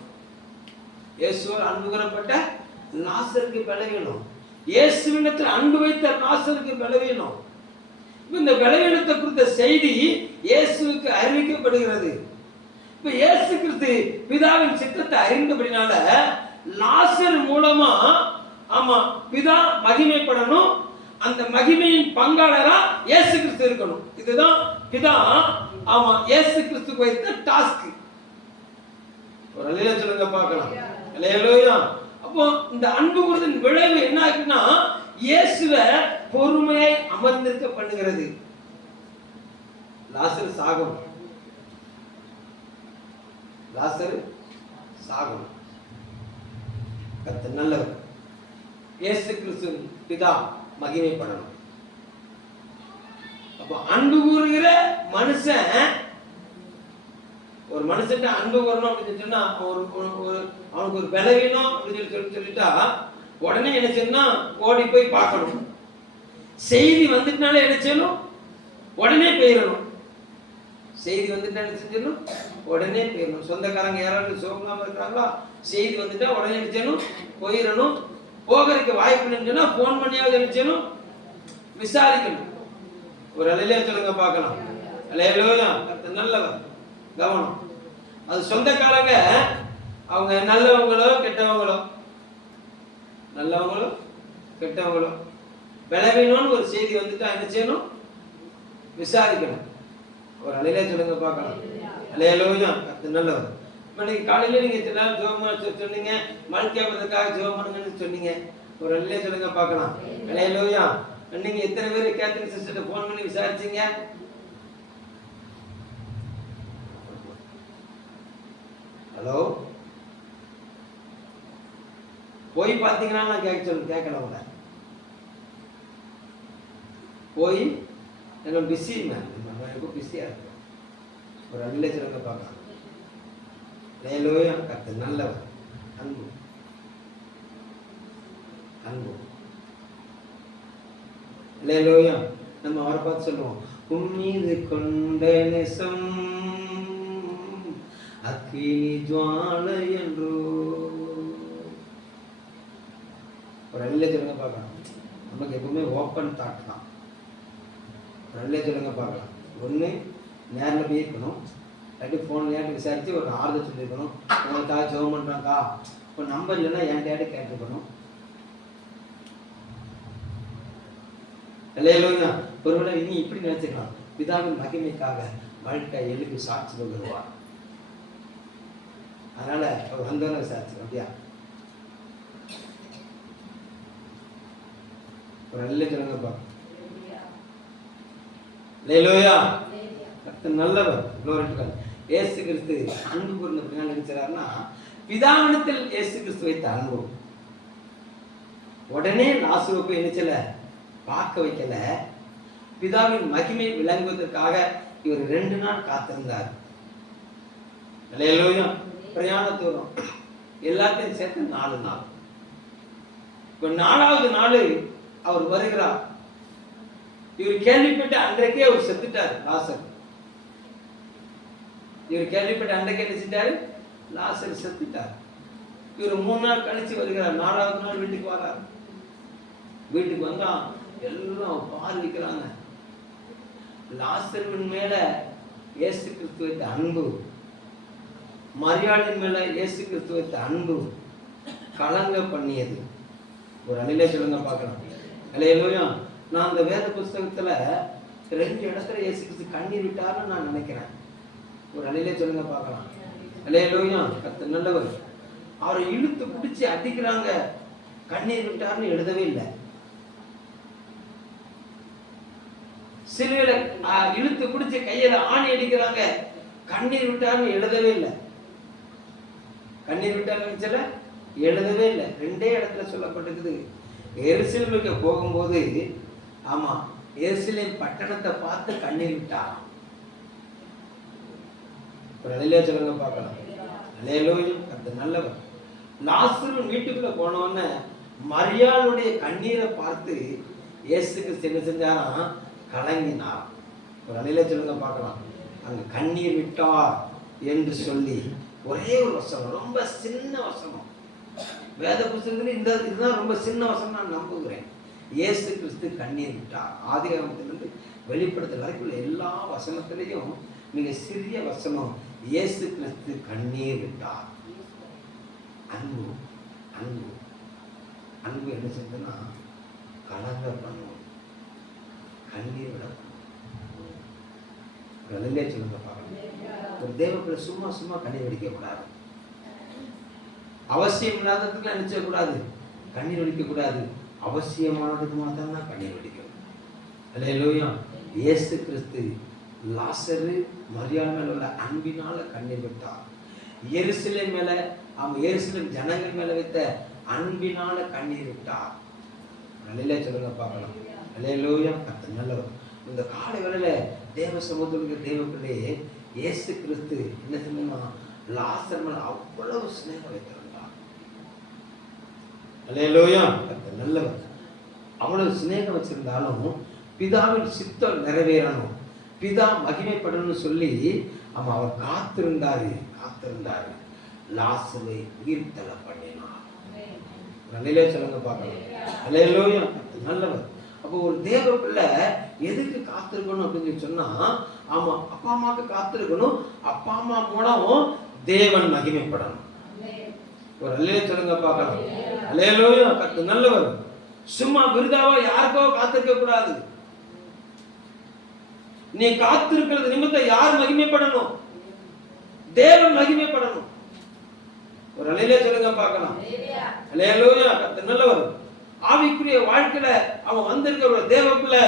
இயேசுவால் அன்பு கூறப்பட்ட லாசருக்கு பலவீனம். இயேசுவிடத்தில் அன்பு வைத்த லாசருக்கு பலவீனம். இந்த பலவீனத்தை குறித்த செய்தி இயேசுவுக்கு அறிவிக்கப்படுகிறது. இப்ப இயேசு கிறிஸ்து பிதாவின் சித்தத்தை அறிந்தபடினால லாசர் மூலமா பிதா மகிமைப்படணும். அந்த மகிமையின் பங்காளரா இயேசு கிறிஸ்து இருக்கணும். இதுதான் பிதா ஆமா, இயேசு கிறிஸ்துக்கு வைத்த டாஸ்க். ஒரு அல்லேலூயா சொல்லுங்க பார்க்கலாம். அல்லேலூயா. அப்போ இந்த அன்பு கூறுதலின் விளைவு என்ன ஆகுதுன்னா, இயேசுவை பொறுமையை அமர்ந்திருக்க பண்ணுகிறது. லாசரு சாகும், லாசரு சாகும். கர்த்தர் நல்லவர். இயேசு கிறிஸ்து பிதா மகிமைப்படணும். அப்ப அன்பு கூறுகிற மனுஷன், ஒரு மனுஷன் அன்பு கூறணும் அப்படின்னு சொன்னா, அவனுக்கு ஒரு பலவீனம் அப்படின்னு சொல்லிட்டா உடனே என்ன செய்யணும், ஓடி போய் பார்க்கணும். செய்தி வந்துட்டுனால என்ன செய்யணும், உடனே போயிடணும். செய்தி வந்துட்டா என்ன செஞ்சிடணும், உடனே போயிடணும். சொந்தக்காரங்க யாராவது சோகமாக இருக்கிறாங்களா, செய்தி வந்துட்டா உடனே என்ன செய்யணும், போயிடணும். போகிறதுக்கு வாய்ப்பு இல்லைன்னு போன் பண்ணியாவது என்ன செய்யணும், விசாரிக்கணும். ஒரு அல்லேலூயா சொல்லுங்க பார்க்கலாம். அல்லேலூயா. நல்லவர். கவனம். அது சொந்தக்காரங்க, அவங்க நல்லவங்களோ கெட்டவங்களோ, நல்லவங்களோ கெட்டவங்களோ, பலவீனம்னு ஒரு செய்தி வந்துட்டா என்ன செய்யணும், விசாரிக்கணும். ஒரு அல்லேலூயா சொல்லுங்க பார்க்கலாம். அல்லேலூயா. நல்லவர். இப்போ நீங்கள் காலையில் நீங்கள் ஜெபம் சொன்னீங்க, மல்கியாபுரத்துக்காக ஜெபம் பண்ணுங்கன்னு சொன்னீங்க. ஒரு அல்லேலூயா சொல்லுங்க பார்க்கலாம். அல்லேலூயா. நீங்க எத்தனை பேர் கேத்தரின் சிஸ்டர்ட்ட ஃபோன் பண்ணி விசாரிச்சீங்க? ஹலோ, போய் பார்த்தீங்கன்னா நான் கேட்கல உங்களை. போய் எங்களுக்கு பிஸி மேம், ரொம்ப பிஸியாக இருக்கு. ஒரு அல்லேலூயா சொல்லுங்க பார்க்கலாம். அல்லேலூயா. கர்த்தர் நல்லவர். அன்பு, அன்பு. அல்லேலூயா. நம்ம அவரை பார்த்து சொல்லுவோம், உம்மீது கொண்ட நேசம் அக்கினி ஜுவாலை என்றோ. ஒரு அல்லேலூயா சொல்லுங்க பார்க்கலாம். நமக்கு எப்பவுமே ஓப்பன் தாட் தான். ஒரு அல்லேலூயா சொல்லுங்க பார்க்கலாம். ஒன்று நேரில் போய் இருக்கணும், இல்லாட்டி ஃபோன் நேரில் விசாரித்து ஒரு ஆறுதல் சொல்லியிருக்கணும். உங்களுக்காக ஜெபம் பண்ணுறாங்கக்கா, இப்போ நம்பர் இல்லைன்னா என்கிட்ட கேட்டுக்கணும். அல்லேலூயா. ஒருவேளை இனி இப்படி நினைச்சுக்கலாம், பிதாவின் மகிமைக்காக வாழ்க்கை எழுப்பி சாட்சி பகிர்வார். அதனால அவர் வந்தவன சாட்சி. அப்படியா? ஒரு நல்ல சொல்லுங்கப்பா. அல்லேலூயா. நல்லவர். இயேசு கிறிஸ்து அன்பு கூர்ந்த பின்னால் நினைச்சாருன்னா, பிதாவினத்தில் இயேசு கிறிஸ்து வைத்த அன்பு உடனே லாசருவை போய் நினைச்சல பார்க்க வைக்கல. பிதாவின் மகிமை விளங்குவதற்காக இவர் 2 நாள் காத்திருந்தார். அல்லேலூயா. பிரயாண தூரம் எல்லாத்தையும் சேர்த்து 4 நாள். இப்ப 4வது நாள் அவர் வருகிறார். இவர் கேள்விப்பட்ட அன்றைக்கே அவர் செத்துட்டார் லாசர். இவர் கேள்விப்பட்ட அன்றைக்கே நினைச்சிட்டாரு, லாசர் செத்துட்டார். இவர் 3 நாள் கழிச்சு வருகிறார். 4வது நாள் வீட்டுக்கு வரார். வீட்டுக்கு வந்தா எல்லாம் பார்வைக்கிறாங்க. லாசரின் மேல இயேசு கிறிஸ்து வைத்த அன்பு, மரியாளின் மேல இயேசு கிறிஸ்து வைத்த அன்பு கலங்க பண்ணியது. ஒரு அல்லேலூயா சொல்லுங்க பார்க்கலாம். அல்லேலூயா. நான் அந்த வேத புஸ்தகத்துல 2 இடத்துல இயேசு கிறிஸ்து கண்ணீர் விட்டார்னு நான் நினைக்கிறேன். ஒரு அல்லேலூயா சொல்லுங்க பார்க்கலாம். அல்லேலூயா. கர்த்தர் நல்லவர். அவரை இழுத்து பிடிச்சி அடிக்கிறாங்க, கண்ணீர் விட்டார்னு எழுதவே இல்லை. சிலுவையில இழுத்து பிடிச்சி கையில ஆணி அடிக்கிறாங்க, கண்ணீர் விட்டார்னு எழுதவே இல்லை. கண்ணீர் விட்டார்னு எழுதவே இல்லை. 2 இடத்துல சொல்லப்பட்டிருக்குது. எருசலேமுக்கு போகும்போது, ஆமா, எருசலேம் பட்டணத்தை பார்த்து கண்ணீர் விட்டார். ஒரு அல்லேலூயா சொல்லுங்க பார்க்கலாம். அல்லேலூயா. அது நல்லவர். லாசரு வீட்டுக்குள்ள போனோன்னு மரியாளுடைய கண்ணீரை பார்த்து இயேசுக்கு என்ன செஞ்சாராம், கலங்கினார். ஒரு அல்லேலூயா சொல்லுங்க பார்க்கலாம். அங்க கண்ணீர் விட்டார் என்று சொல்லி ஒரே ஒரு வசனம், ரொம்ப சின்ன வசனம் வேத புத்தகத்துல. இதுதான் ரொம்ப சின்ன வசனம் நான் நம்புகிறேன். இயேசு கிறிஸ்து கண்ணீர் விட்டார். ஆதிகாமத்திலிருந்து வெளிப்படுத்தல் வரைக்கும் எல்லா வசனத்திலையும் மிக சிறிய வசனம், இயேசு கிறிஸ்து கண்ணீர் விட்டார். அன்பு, அன்பு, அன்பு என்ன செஞ்சதுன்னா கலங்க பண்ணும், கண்ணீர் விட. வெளியிலே சொல்லுங்க பார்க்கலாம். ஒரு தேவப்பிள்ளை சும்மா சும்மா கண்ணீர் வடிக்க கூடாது. அவசியம் இல்லாததுக்கு நினைச்ச கூடாது, கண்ணீர் வடிக்க கூடாது. அவசியமானதுக்கு மாத்திரம் தான் கண்ணீர் வடிக்கணும். அல்லேலூயா. இயேசு கிறிஸ்து லாசரு மரியாள் மேல உள்ள அன்பினால கண்ணீர் விட்டார். எருசலேம் மேல, எருசலேம் ஜனங்கள் மேல வைத்த அன்பினால கண்ணீர் விட்டார். நல்ல சொல்லுங்க பார்க்கலாம். அல்லேலூயா. கர்த்தர் நல்லவர். இந்த காலை வேளையில தேவ சமூகத்துக்கு தேவ பிள்ளையே இயேசு கிறிஸ்து என்ன சொன்னா, லாசர் மேல அவ்வளவு ஸ்நேகம் வைத்திருந்தார். அல்லேலூயா. கர்த்தர் நல்லவர். அவ்வளவு ஸ்நேகம் வச்சிருந்தாலும் பிதாவின் சித்தம் நிறைவேறணும், பிதா மகிமைப்படணும்னு சொல்லி அவர் காத்திருந்தாரு. லாசரை உயிர் தள்ள பண்ணினார். நல்ல சொல்லுங்க பார்க்கலாம். அல்லேலூயா. நல்லவர். அப்போ ஒரு தேவ பிள்ளை எதுக்கு காத்திருக்கணும் அப்படின்னு சொன்னா, அப்பா அம்மாவுக்கு காத்திருக்கணும், அப்பா அம்மா மூலம் தேவன் மகிமைப்படணும். ஒரு அல்லே சொல்லுங்க பார்க்கலாம். அல்லேலூயா. கர்த்தர் நல்லவர். சும்மா விருதாவா யாருக்கோ காத்திருக்க கூடாது. நீ காத்திருக்கிறது நிமித்தம் யார் மகிமைப்படணும்? தேவன் மகிமைப்படணும். ஒரு அல்லே சொல்லுங்க பார்க்கலாம். அல்லேலூயா. கர்த்தர் நல்லவர். ஆவிக்குரிய வாழ்க்கையில அவன் வந்திருக்கிற ஒரு தேவப்பிள்ளை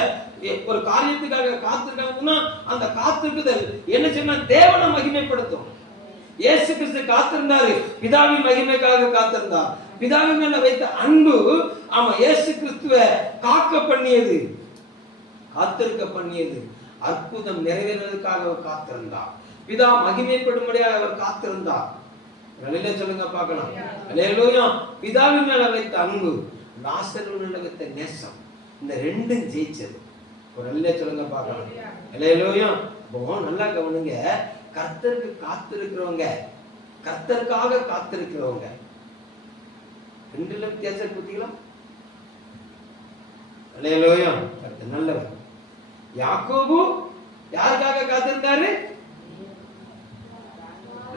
ஒரு காரியத்துக்காக காத்திருக்காங்கன்னா, அந்த காத்திருக்குதல் என்ன சொன்னா தேவனை மகிமைப்படுத்தும். இயேசு கிறிஸ்து காத்திருந்தாரு, பிதாவின் மகிமைக்காக காத்திருந்தார். பிதாவின் மேல வைத்த அன்பு இயேசு கிறிஸ்துவை காக்க பண்ணியது, காத்திருக்க பண்ணியது. அற்புதம் நிறைவேறதுக்காக அவர் காத்திருந்தார். பிதா மகிமைப்படும்படியாக அவர் காத்திருந்தார். வெளியில சொல்லுங்க பார்க்கலாம். அல்லேலூயா. பிதாவின் மேல வைத்த அன்பு, லாசரு மேல வைத்த நேசம், இந்த ரெண்டும் ஜெயிச்சது. ஒரு நல்ல சொல்லுங்க பார்க்கலாம். அல்லேலூயா. நல்லா கவனிங்க. கர்த்தருக்கு காத்திருக்கிறவங்க, கர்த்தருக்காக காத்திருக்கிறவங்க, ரெண்டுல வித்தியாசம் பார்த்தீங்களா? அல்லேலூயா. கர்த்தர் நல்லவர். யாக்கோபு யாருக்காக காத்திருந்தாரு?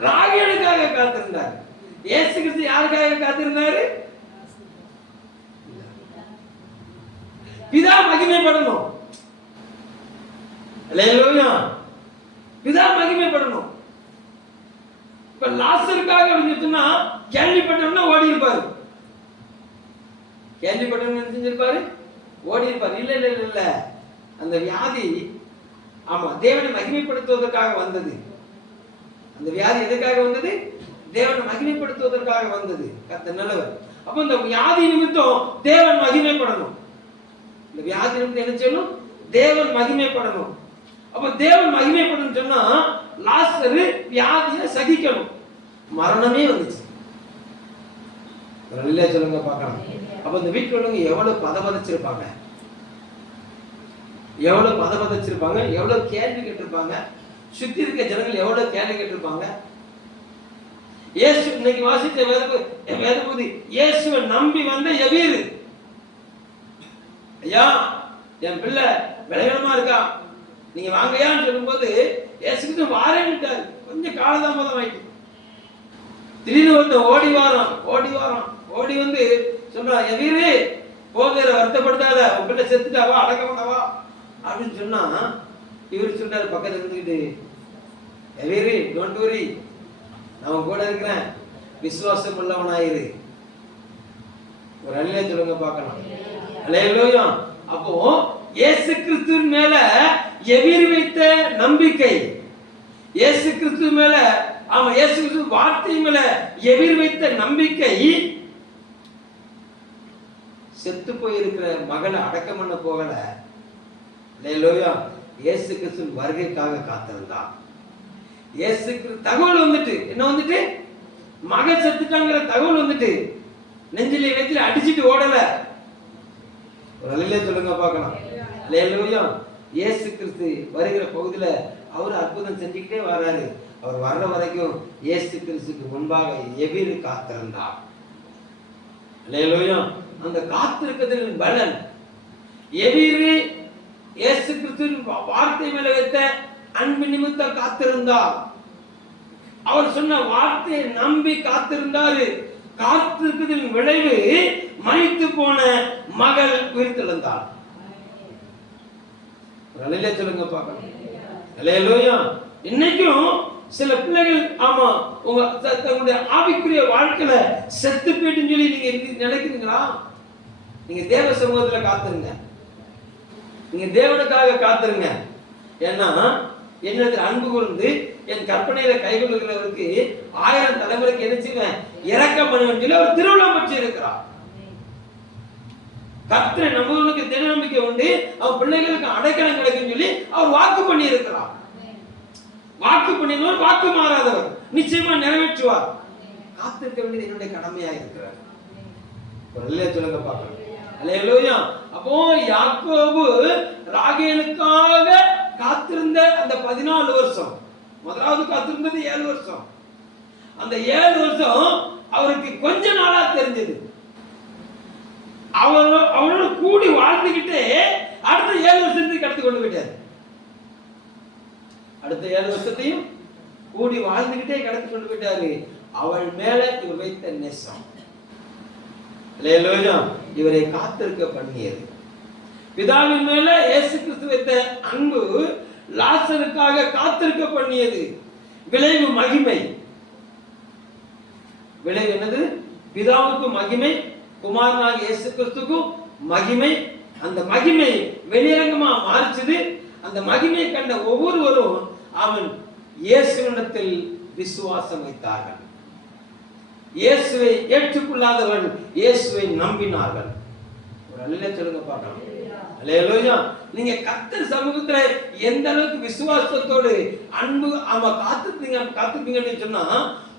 ராகேலுக்காக காத்திருந்தாரு. இயேசு கிறிஸ்து யாருக்காக காத்திருந்தாரு? பிதா மகிமைப்படணும். அல்லேலூயா. பிதா மகிமைப்படணும். இப்ப லாசருக்காக சொன்னா கேள்விப்பட்டோம்னா ஓடி இருப்பாரு, கேள்விப்பட்டோம்னு செஞ்சிருப்பாரு, ஓடி இருப்பாரு. இல்ல இல்ல இல்ல இல்ல, அந்த வியாதி தேவனை மகிமைப்படுத்துவதற்காக வந்தது. அந்த வியாதி எதுக்காக வந்தது? தேவனை மகிமைப்படுத்துவதற்காக வந்தது. கர்த்தர் நல்லவர். அப்ப இந்த வியாதி நிமித்தம் தேவன் மகிமைப்படணும். இந்த வியாதி நிமித்தம் என்ன செய்யணும்? தேவன் மகிமைப்படணும். அப்ப தேவன் மகிமைப்படணும் சொன்னா லாசரு வியாதியை சகிக்கணும். மரணமே வந்துச்சு. சொல்லுங்க பார்க்கலாம். அப்ப இந்த வீட்டுல உள்ளவங்க எவ்வளவு பதபதச்சிருப்பாங்க, எவ்வளவு பதபதச்சிருப்பாங்க, எவ்வளவு கேள்வி கேட்டிருப்பாங்க, சுத்தி இருக்க ஜனங்கள் எவ்வளவு கேள்வி கேட்டிருப்பாங்க. இயேசு இன்னைக்கு வாசித்த வேதபூதி இயேசுவை நம்பி வந்த எவீரு, ஐயா என் பிள்ளை விளையாடமா இருக்கா, நீங்க வாங்கயான்னு சொல்லும்போது இயேசுக்கு வாரேன்னுட்டாரு. கொஞ்சம் காலதாமதம் ஆயிட்டு திடீர்னு வந்து ஓடி வந்து சொல்றா, எவீரு போதேர வருத்தப்படுத்தாத, உன் பிள்ளை செத்துட்டாவா, அடக்கமாட்டவா அப்படின்னு சொன்னா, இவர் சொன்னாரு பக்கத்துல இருந்துக்கிட்டு, எவீரு டோன்ட் வரி, நான் கூட இருக்கிறேன், விசுவாசம் உள்ளவனாயிரு. ஒரு அல்லேலூயா சொல்லுங்க பார்க்கலாம். அல்லேலூயா. அப்போ இயேசு கிறிஸ்துவின் மேல எவீர் வைத்த நம்பிக்கை, இயேசு கிறிஸ்து மேல இயேசு கிறிஸ்து வார்த்தை மேல எவீர் வைத்த நம்பிக்கை, செத்து போயிருக்கிற மகளை அடக்கம் பண்ண போகல. அல்லேலூயா. இயேசு கிறிஸ்து வருகைக்காக காத்திருந்தார். இயேசு கிறிஸ்து தகவல் வந்துட்டு, என்ன வந்துட்டு, மகன் செத்துட்டாங்கிற தகவல் வந்துட்டு, நெஞ்சில வயித்துல அடிச்சிட்டு ஓடல. ஒரு அல்லேலூயா சொல்லுங்க பார்க்கலாம். அல்லேலூயா. இயேசு கிறிஸ்து வருகிற பகுதியில அவர் அற்புதம் செஞ்சுக்கிட்டே வர்றாரு. அவர் வர்ற வரைக்கும் இயேசு கிறிஸ்துக்கு முன்பாக எவீரு காத்திருந்தார். அல்லேலூயா. அந்த காத்திருக்கிறதின் பலன், எவீரு இயேசு கிறிஸ்துவின் வார்த்தை மேல வைத்த அன்பு நிமித்தம் காத்திருந்தார். அவர் சொன்ன வார்த்தையை நம்பி காத்திருந்தாரு. காத்திருக்கிறதின் விளைவு மரித்து போன மகள் உயிர்த்தெழுந்தாள். சொல்லுங்க பார்க்கலாம். அல்லேலூயா. இன்னைக்கும் சில பிள்ளைகள் ஆமா உங்க தங்களுடைய ஆவிக்குரிய வாழ்க்கையில செத்து போயிட்டுன்னு சொல்லி நீங்க நினைக்கிறீங்களா? நீங்க தேவ சமூகத்துல காத்துருங்க, நீங்க தேவனுக்காக காத்துருங்க. ஏன்னா என்னிடத்தில் அன்பு கூர்ந்து என் கற்பனையில கைகொள்ளுகிறவருக்கு 1000 தலைமுறைக்கு என்ன செய்வேன், இரக்கம் பண்ணுவேன் சொல்லி அவர் திருவிழா பற்றி இருக்கிறார். கர்த்தரை நம்புவனுக்கு திட நம்பிக்கை உண்டு, அவன் பிள்ளைகளுக்கு அடைக்கலம் கிடைக்கும் சொல்லி அவர் வாக்கு பண்ணி இருக்கிறார். வாக்கு பண்ணினவர் வாக்கு மாறாதவர், நிச்சயமா நிறைவேற்றுவார். காத்திருக்க வேண்டியது என்னுடைய கடமையா இருக்கிறார். சொல்லுங்க பார்க்கலாம். அல்லேலூயா. அப்போ யாக்கோபு ராகேலுக்காக காத்திருந்த அந்த 14 வருஷம், முதலாவது காத்திருந்தது 7 வருஷம். அந்த 7 வருஷம் அவருக்கு கொஞ்ச நாளா தெரிஞ்சது. அவரோட கூடி வாழ்ந்துகிட்டே அடுத்த 7 வருஷத்துக்கு கடத்தி கொண்டு போயிட்டார். அடுத்த 7 வருஷத்தையும் கூடி வாழ்ந்துகிட்டே கடத்தி கொண்டு போயிட்டாரு. அவள் மேல இவர் வைத்த நேசம், அல்லேலூயா, இவரை காத்திருக்க பண்ணியது. பிதாவின் மேல இயேசு கிறிஸ்து வைத்த அன்பு லாசருக்காக காத்திருக்க பண்ணியது. விளைவு மகிமை. விளைவு என்னது? பிதாவுக்கு மகிமை, குமாரனாகிய இயேசு கிறிஸ்துக்கும் மகிமை. அந்த மகிமை வெளியரங்கமா மாறிச்சது. அந்த மகிமையை கண்ட ஒவ்வொருவரும் அவன் இயேசுவினிடத்தில் விசுவாசம் வைத்தார்கள். இயேசுவை ஏற்றுக்கொள்ளாதவர்கள் இயேசுவை நம்பினார்கள். ஒரு அல்லேலூயா சொல்லுங்க பார்க்கலாம். அல்லேலூயா. நீங்க கர்த்தர் சமூகத்துல எந்த அளவுக்கு விசுவாசத்தோடு அன்பு காத்துப்பீங்கன்னு சொன்னா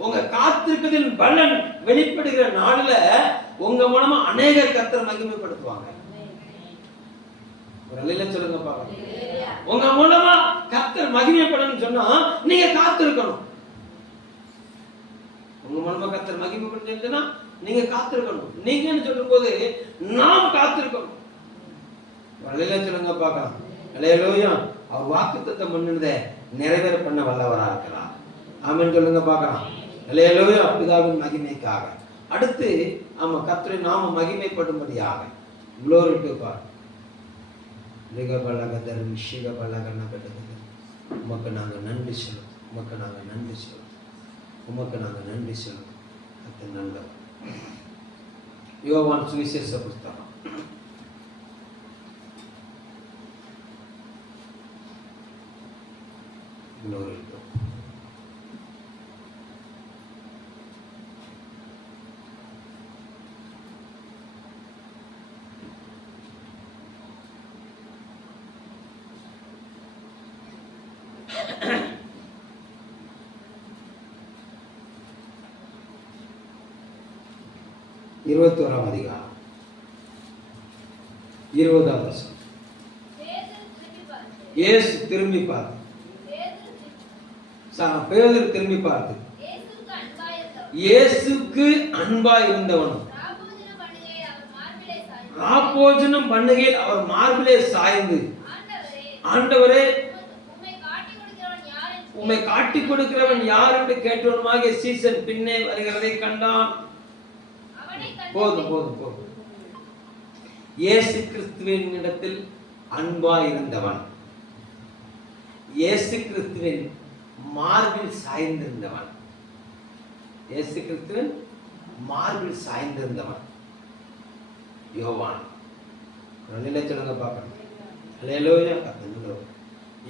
உங்க காத்திருப்பதின் பலன் வெளிப்படுகிற நாடுல உங்க மூலமா அநேகர் கர்த்தர் மகிமைப்படுத்துவாங்க. ஒரு அல்லேலூயா சொல்லுங்க பார்க்கலாம். உங்க மூலமா கர்த்தர் மகிமைப்படணும்னு சொன்னா நீங்க காத்திருக்கணும். உங்க மூலமா கர்த்தர் மகிமைப்படுத்துனா நீங்க காத்திருக்கணும். நீங்கன்னு சொல்லும் போது நாம் காத்திருக்கணும். அல்லேலூயா சொல்லுங்க பார்க்கலாம். அல்லேலூயா. அவர் வாக்குத்தத்தம் பண்ணினதை நிறைவேற பண்ண வல்லவரா இருக்கிறார். ஆமென் சொல்லுங்க பார்க்கலாம். அல்லேலூயா. பிதாவின் மகிமைக்காக. அடுத்து ஆமா கர்த்தரை நாம மகிமைப்படும்படியாக glory to God. லிகபலகதர் மிஷிகபலகன பெட்டது. உமக்கு நாங்க நன்றி சொல்லுவோம், உமக்கு நாங்க நன்றி சொல்லுவோம், உமக்கு நாங்க நன்றி சொல்லுவோம். அது நல்லது. யோவான் சுவிசேஷ புஸ்தகம் 21 அதிகாரம் 20ஆம் வசனம். இயேசு திரும்பி பார்த்து பேதுரு திரும்பி பார்த்து இயேசுக்கு அன்பாய் இருந்தவனும் ராப்போஜனம் பண்ணுகையில் அவர் மார்பிலே சாய்ந்து, ஆண்டவரே உம்மை காட்டி கொடுக்கிறவன் யார் என்று கேட்டவனுமாகிய சீசன் பின்னே வருகிறதை கண்டான். போதும் போதும் போதும். இயேசு கிறிஸ்துவின் இடத்தில் அன்பாய் இருந்தவன், இயேசு கிறிஸ்துவின் மார்பில் சாய்ந்திருந்தவன், இயேசு கிறிஸ்துவின் மார்பில் சாய்ந்திருந்தவன் யோவான். நிலை சொல்லுங்க பார்க்கணும். அல்லேலூயா.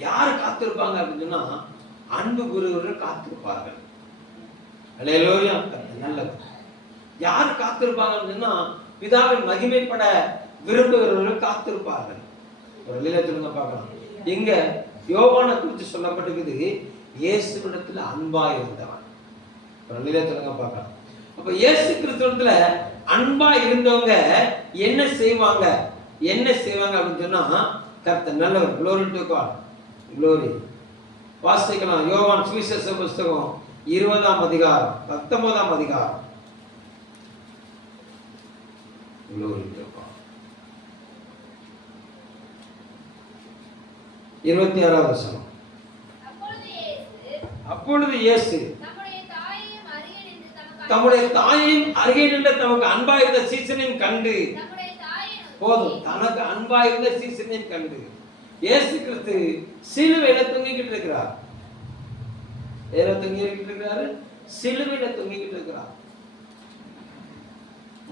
யார் காத்திருப்பாங்க அப்படின்னு சொன்னா அன்பு குருவர்கள் காத்திருப்பார்கள். அல்லேலூயா. நல்லது. யார் காத்திருப்பாங்கன்னு சொன்னா பிதாவின் மகிமைப்பட விரும்புகிறவர்கள் காத்திருப்பார்கள். ஒரு நிலை சொல்லுங்க பார்க்கலாம். இங்க யோவானை குறித்து சொல்லப்பட்டிருக்குது, இயேசுவிடத்துல அன்பாய் இருந்தவன். ஒரு நிலை சொல்லுங்க பார்க்கலாம். அப்ப இயேசு கிறிஸ்துவிடத்துல அன்பா இருந்தவங்க என்ன செய்வாங்க அப்படின்னு சொன்னா கர்த்தர் நல்லவர். glory to God. glory. வாசிக்கலாம். யோவான் சுவிசேஷ புஸ்தகம் 20ஆம் அதிகாரம் 19ஆம் அதிகாரம். glory to God. 26ஆம் வசனம். அப்பொழுது இயேசு தம்முடைய தாயையும் அருகே நின்ற தமக்கு அன்பாயிருந்த சீசனையும் கண்டு, போதும், தனக்கு அன்பாயிருந்த சீசனையும் கண்டு இயேசு கிறிஸ்து சிலுவையில தொங்கிக்கிட்டு இருக்கிறார். ஏதோ தொங்கிக்கிட்டு இருக்கிறாரு, சிலுவையில தொங்கிக்கிட்டு இருக்கிறார்.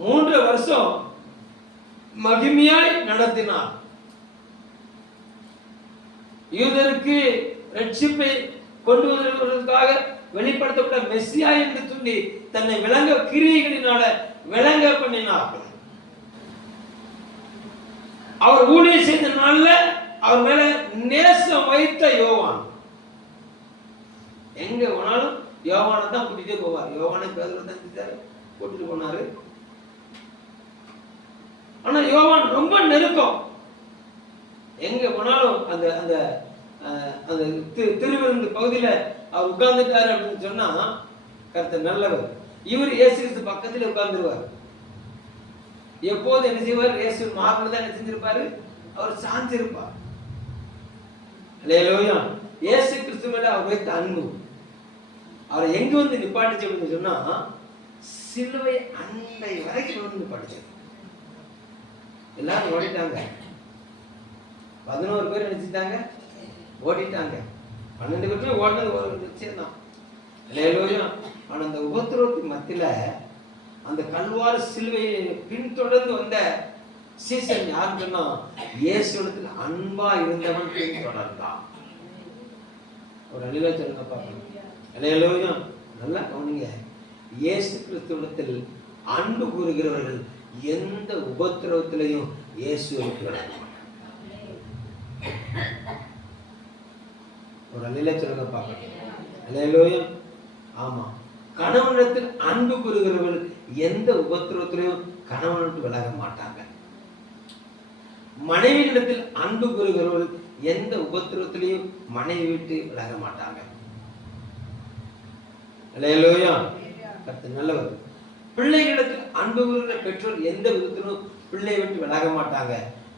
3 வருஷம் மகிமையாய் நடத்தினார். யூதருக்கு ரட்சிப்பை கொண்டு வருவதற்காக வெளிப்படுத்தப்பட்ட மெசியா என்று சொல்லி தன்னை விளங்க கிரியைகளினால விளங்க பண்ணினார். அவர் ஊழியம் செய்த நாள்ல அவர் மேல நேசம் வைத்த யோவான் எங்க போனாலும் யோவானை தான் கூட்டிட்டே போவார். யோவானை பேதுரு தான் கூட்டிட்டு போனாரு. ஆனா யோவான் ரொம்ப நெருக்கம். எங்க போனாலும் அந்த அந்த அந்த திருவிருந்து பகுதியில அவர் உட்கார்ந்துட்டாரு அப்படின்னு சொன்னா கர்த்தர் நல்லவர். இவர் இயேசு கிறிஸ்து பக்கத்துல உட்கார்ந்துருவார். எப்போது என்ன செய்வார்? இயேசு மார்பில் தான் என்ன செஞ்சிருப்பாரு? அவர் சாஞ்சிருப்பார். அல்லேலூயா. இயேசு கிறிஸ்து மேல அவர் வைத்த அன்பு அவரை எங்க வந்து நிப்பாட்டுச்சு அப்படின்னு சொன்னா சிலுவை அண்டை வரைக்கும் வந்து நிப்பாட்டுச்சு. எல்லாரும் ஓடிட்டாங்க. 11 பேர் நினைச்சிட்டாங்க, ஓடிட்டாங்க. 12 பேர் ஓடினது ஒரு நிச்சயம் தான். அல்லேலூயா. ஆனா அந்த உபத்திரவத்தின் மத்தியில அந்த கல்வாரி சிலுவையை பின்தொடர்ந்து வந்த சீசன் யாருன்னு சொன்னா இயேசுவிடத்தில் அன்பா இருந்தவன் பின்தொடர்ந்தான். ஒரு அழில சொல்லுங்க பாருங்க. அல்லேலூயா. நல்லா கவனிங்க. இயேசு கிறிஸ்துவிடத்தில் அன்பு கூறுகிறவர்கள் எந்த உபத்திரவத்திலையும் இயேசுவுக்கு விலக மாட்டாங்க. ஒரு அழில சொல்லுங்க பாருங்க. அல்லேலூயா. ஆமா, கணவனிடத்தில் அன்பு கூறுகிறவர்கள் எந்த உபத்திரவத்திலையும் கணவனுக்கு விலக மாட்டாங்க. மனைவியிடத்தில் அன்பு கூறுகிறவர்கள் எந்த உபத்திரவத்திலையும் மனைவி விட்டு விலக மாட்டாங்க. அல்லேலூயா. கர்த்தர் நல்லவர். பிள்ளைகளிடத்தில் அன்பு கூறுகிற பெற்றோர் எந்த விதத்திலும் பிள்ளை விட்டு விலக மாட்டாங்க.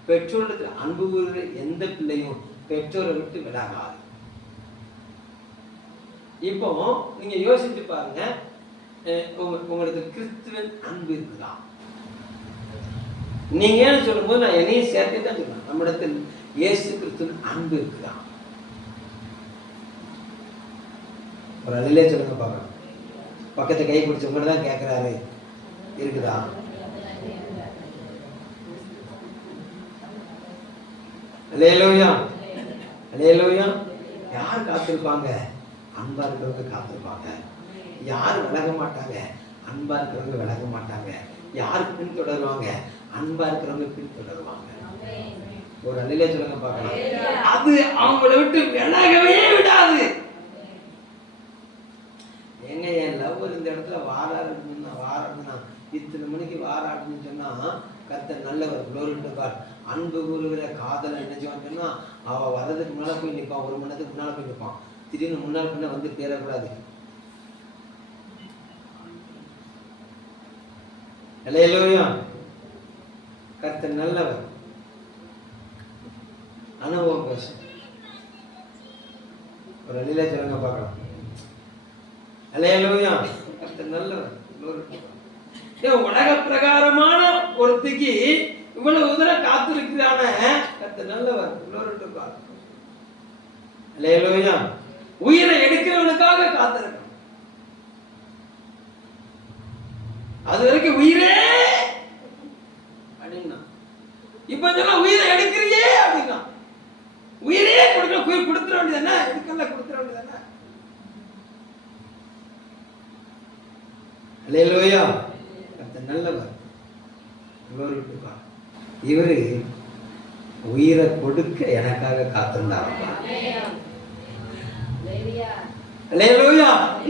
பெற்றோரிடத்தில் அன்பு கூறுகிற எந்த பிள்ளையும் பெற்றோரை விட்டு விலகாது. இப்போ நீங்க யோசிச்சு பாருங்க, உங்களுக்கு கிறிஸ்துவின் அன்பு இருக்குதா? நீங்க சொல்லும் போது நான் என்னையும் சேர்த்து தான் சொல்றேன். நம்மிடத்தில் இயேசு கிறிஸ்துவின் அன்பு இருக்குதா? ஒரு அழிலே சொல்லுங்க பாருங்க. பக்கத்தை கை பிடிச்சவங்க தான் கேட்கிறாரு, இருக்குதா? அல்லேலூயா. அல்லேலூயா. யார் காத்திருப்பாங்க? அன்பா இருக்கிறவங்க காத்திருப்பாங்க. யார் விலக மாட்டாங்க? அன்பா இருக்கிறவங்க விலக மாட்டாங்க. யார் பின்தொடருவாங்க? அன்பா இருக்கிறவங்க பின்தொடருவாங்க. ஒரு அழிலே சொல்லுங்க பார்க்கலாம். அது அவங்கள விட்டு விலகவே விடாது. எங்க என் லவ் இந்த இடத்துல வாராடுனா இத்தனை மணிக்கு வாராடுன்னு சொன்னா கர்த்தர் நல்லவர். Glory to God. அன்பு கூறுகிற காதலை நினைச்சோன்னு சொன்னா அவ வர்றதுக்கு முன்னால போய் நிற்பான். 1 மணி நேரத்துக்கு முன்னால போய் நிற்பான். திடீர்னு முன்னாள் பின்ன வந்து பேரக்கூடாது. அல்லேலூயா. கர்த்தர் நல்லவர். அனுபவம் பேசும். ஒரு அழில சொல்லுங்க பார்க்கலாம். அல்லேலூயா. கர்த்தர் நல்லவர். உலக பிரகாரமான ஒருத்திக்கு இவ்வளவு தூரம் காத்திருக்கிறான கர்த்தர் நல்லவர். அல்லேலூயா. உயிரை எடுக்கிறவனுக்காக காத்திருக்கணும். அது வரைக்கும் உயிரே அப்படின்னா இப்ப சொன்னா உயிரை எடுக்கிறியே அப்படின்னா உயிரே கொடுக்க உயிர் கொடுத்துட வேண்டியதானே? எடுக்கல கொடுத்துட வேண்டியதானே? அல்லேலூயா. கர்த்தர் நல்லவர். இவரு உயிரை கொடுக்க எனக்காக காத்திருந்தார்.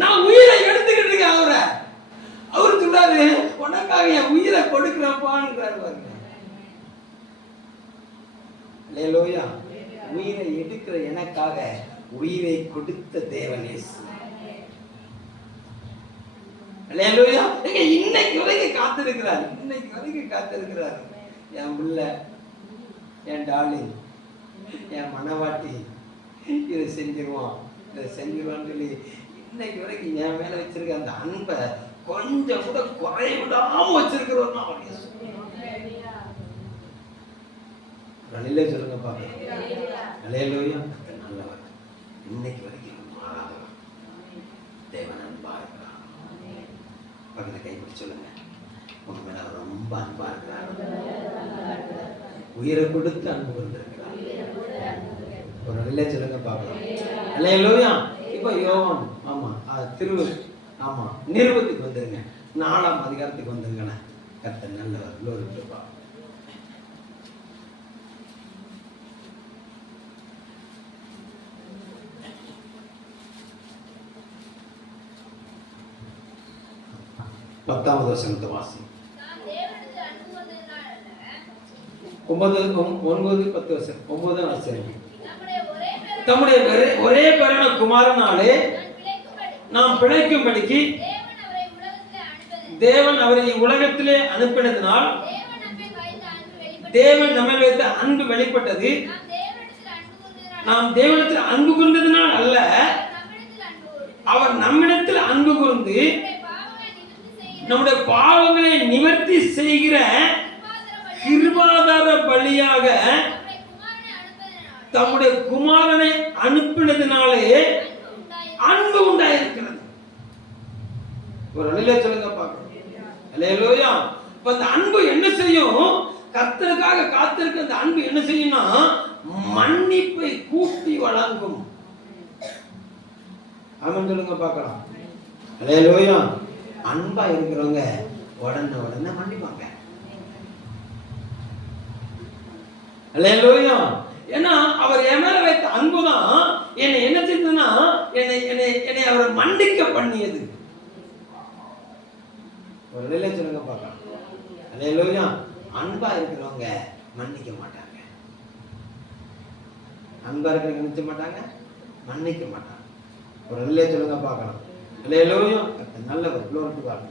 நான் உயிரை எடுத்துக்கிட்டு இருக்கேன். அவரு சொல்றாரு, உனக்காக என் உயிரை கொடுக்கிறப்பான்னு. உயிரை எடுக்கிற எனக்காக உயிரை கொடுத்த தேவனேஸ். இன்னைக்கு வரைக்கும் காத்திருக்கிறார். இன்னைக்கு வரைக்கும் காத்திருக்கிறார். என் பிள்ளை, என் டார்லிங், என் மனவாட்டி இதை செஞ்சிருவான், இதை செஞ்சிருவான்னு சொல்லி இன்னைக்கு வரைக்கும் என் மேல வச்சிருக்க அந்த அன்பை கொஞ்சம் கூட குறைய விடாம வச்சிருக்கிறோம். நல்ல சொல்லுங்க பாப்போம். அல்லேலூயா. நல்லவர், இன்னைக்கு வரைக்கும் மாறாதவர், தேவன் அன்பா இருக்கிறார். பக்கத்துல கைப்பிடி சொல்லுங்க, உங்க மேல ரொம்ப அன்பா இருக்கிறார். உயிரை கொடுத்து அன்பு கொண்டிருக்கிறார். ஒரு நல்ல சொல்லுங்க பாப்போம். அல்லேலூயா. இப்ப யோவான் நிருபத்துக்கு வந்துருங்க, 4ஆம் அதிகாரத்துக்கு வந்துருங்க. கர்த்தர் நல்லவர். Glory to God. பத்தாவது வசனத்தை வாசி. 9-10 வசனம். 9 வசனம். தம்முடைய ஒரே பேரான குமாரனாலே நாம் பிழைக்கும்படிக்கு தேவன் அவரை உலகத்திலே அனுப்பினதினால் தேவன் நம்மை வைத்த அன்பு வெளிப்பட்டது. நாம் தேவனிடத்தில் அன்பு கூர்ந்ததினால் அல்ல, அவர் நம்மிடத்தில் அன்பு கூர்ந்து நம்முடைய பாவங்களை நிவர்த்தி செய்கிற கிருபாதார பலியாக தம்முடைய குமாரனை அனுப்பினதினாலே அன்பு உண்டாயிருக்கிறது. ஒரு நிலை சொல்லுங்க பார்க்கணும். அல்லேலூயா. இப்ப அந்த அன்பு என்ன செய்யும்? கர்த்தருக்காக காத்திருக்க அந்த அன்பு என்ன செய்யும்னா மன்னிப்பை கூட்டி வழங்கும். ஆமென் சொல்லுங்க பார்க்கலாம். அல்லேலூயா. அன்பா இருக்கிறவங்க உடனே மன்னிப்பாங்க. அல்லேலூயா. ஏன்னா அவர் என் மேல வைத்த அன்புதான் என்னை என்ன செய்ததுன்னா என்னை அவர் மன்னிக்க பண்ணியது. ஒரு நிலை சொல்லுங்க பார்க்கலாம். அல்லேலூயா. அன்பா இருக்கிறவங்க மன்னிக்க மாட்டாங்க. அன்பா இருக்கிறவங்க நினைச்ச மாட்டாங்க, மன்னிக்க மாட்டாங்க. ஒரு நிலை சொல்லுங்க பார்க்கலாம். அல்லேலூயா. நல்லவர். Glory to God.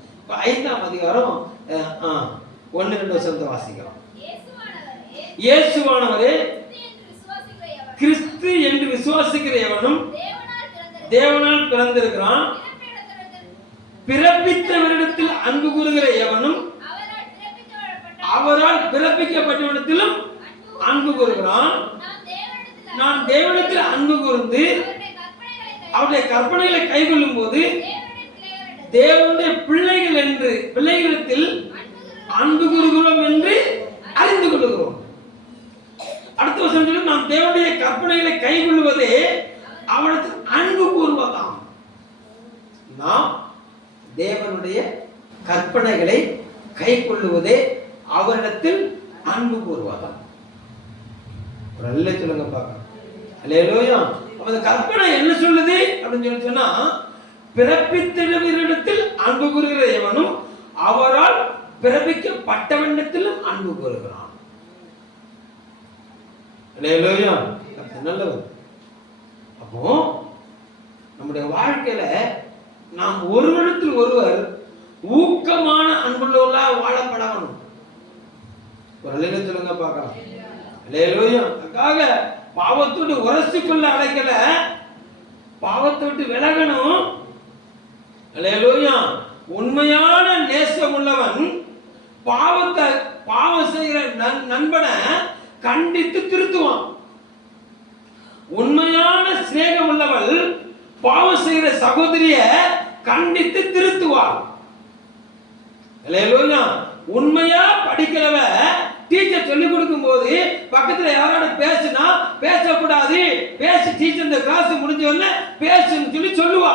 5ஆம் அதிகாரம் 1-2 வசனத்தை வாசிக்கிறோம். இயேசுவானவரே கிறிஸ்து என்று விசுவாசிக்கிற எவனும் தேவனால் பிறந்திருக்கிறான். பிறப்பித்தவரிடத்தில் அன்பு கூறுகிற எவனும் அவரால் பிறப்பிக்கப்பட்டவனிடத்திலும் அன்பு கூறுகிறான். நான் தேவனிடத்தில் அன்பு கூர்ந்து அவருடைய கற்பனைகளை கைக்கொள்ளும் போது தேவனுடைய பிள்ளைகள் என்று பிள்ளைகளிடத்தில் அன்பு கூறுகிறோம் என்று அறிந்து கொள்கிறோம். அடுத்த வசனம், நாம் தேவனுடைய கற்பனைகளை கைக்கொள்வதே அவனுக்கு அன்பு கூறுவதாம். நாம் தேவனுடைய கற்பனைகளை கைக்கொள்வதே அவரிடத்தில் அன்பு கூறுவதாம். ஒரு நல்ல சொல்லுங்க பார்க்கலாம். அல்லேலூயா. அந்த கற்பனை என்ன சொல்லுது அப்படின்னு சொன்னா பிறப்பித்தவரிடத்தில் அன்பு கூறுகிற எவனும் அவரால் பிறப்பிக்கப்பட்டவனிடத்திலும் அன்பு கூறுகிறான். அல்லேலூயா. நல்லவர். அப்போ நம்முடைய வாழ்க்கையில நாம் ஒருவரிடத்தில் ஒருவர் ஊக்கமான அன்புள்ளவர்களா வாழப்படணும். ஒரு அல்லேலூயா சொல்லுங்க பார்க்கலாம். அல்லேலூயா. அதுக்காக பாவத்தோடு உரசிக்கொள்ள அழைக்கல, பாவத்தை விட்டு விலகணும். அல்லேலூயா. உண்மையான நேசம் உள்ளவன் பாவம் செய்கிற நண்பனை கண்டித்து திருத்துவான். உண்மையான சிநேகம் உள்ளவள் பாவம் செய்கிற சகோதரிய கண்டித்து திருத்துவாள். அல்லேலூயா. உண்மையா படிக்கிறவ டீச்சர் சொல்லி கொடுக்கும் போது பக்கத்துல யாரோட பேசுனா பேசக்கூடாது, பேசி டீச்சர் இந்த கிளாஸ் முடிஞ்சோடனே பேசுன்னு சொல்லி சொல்லுவா.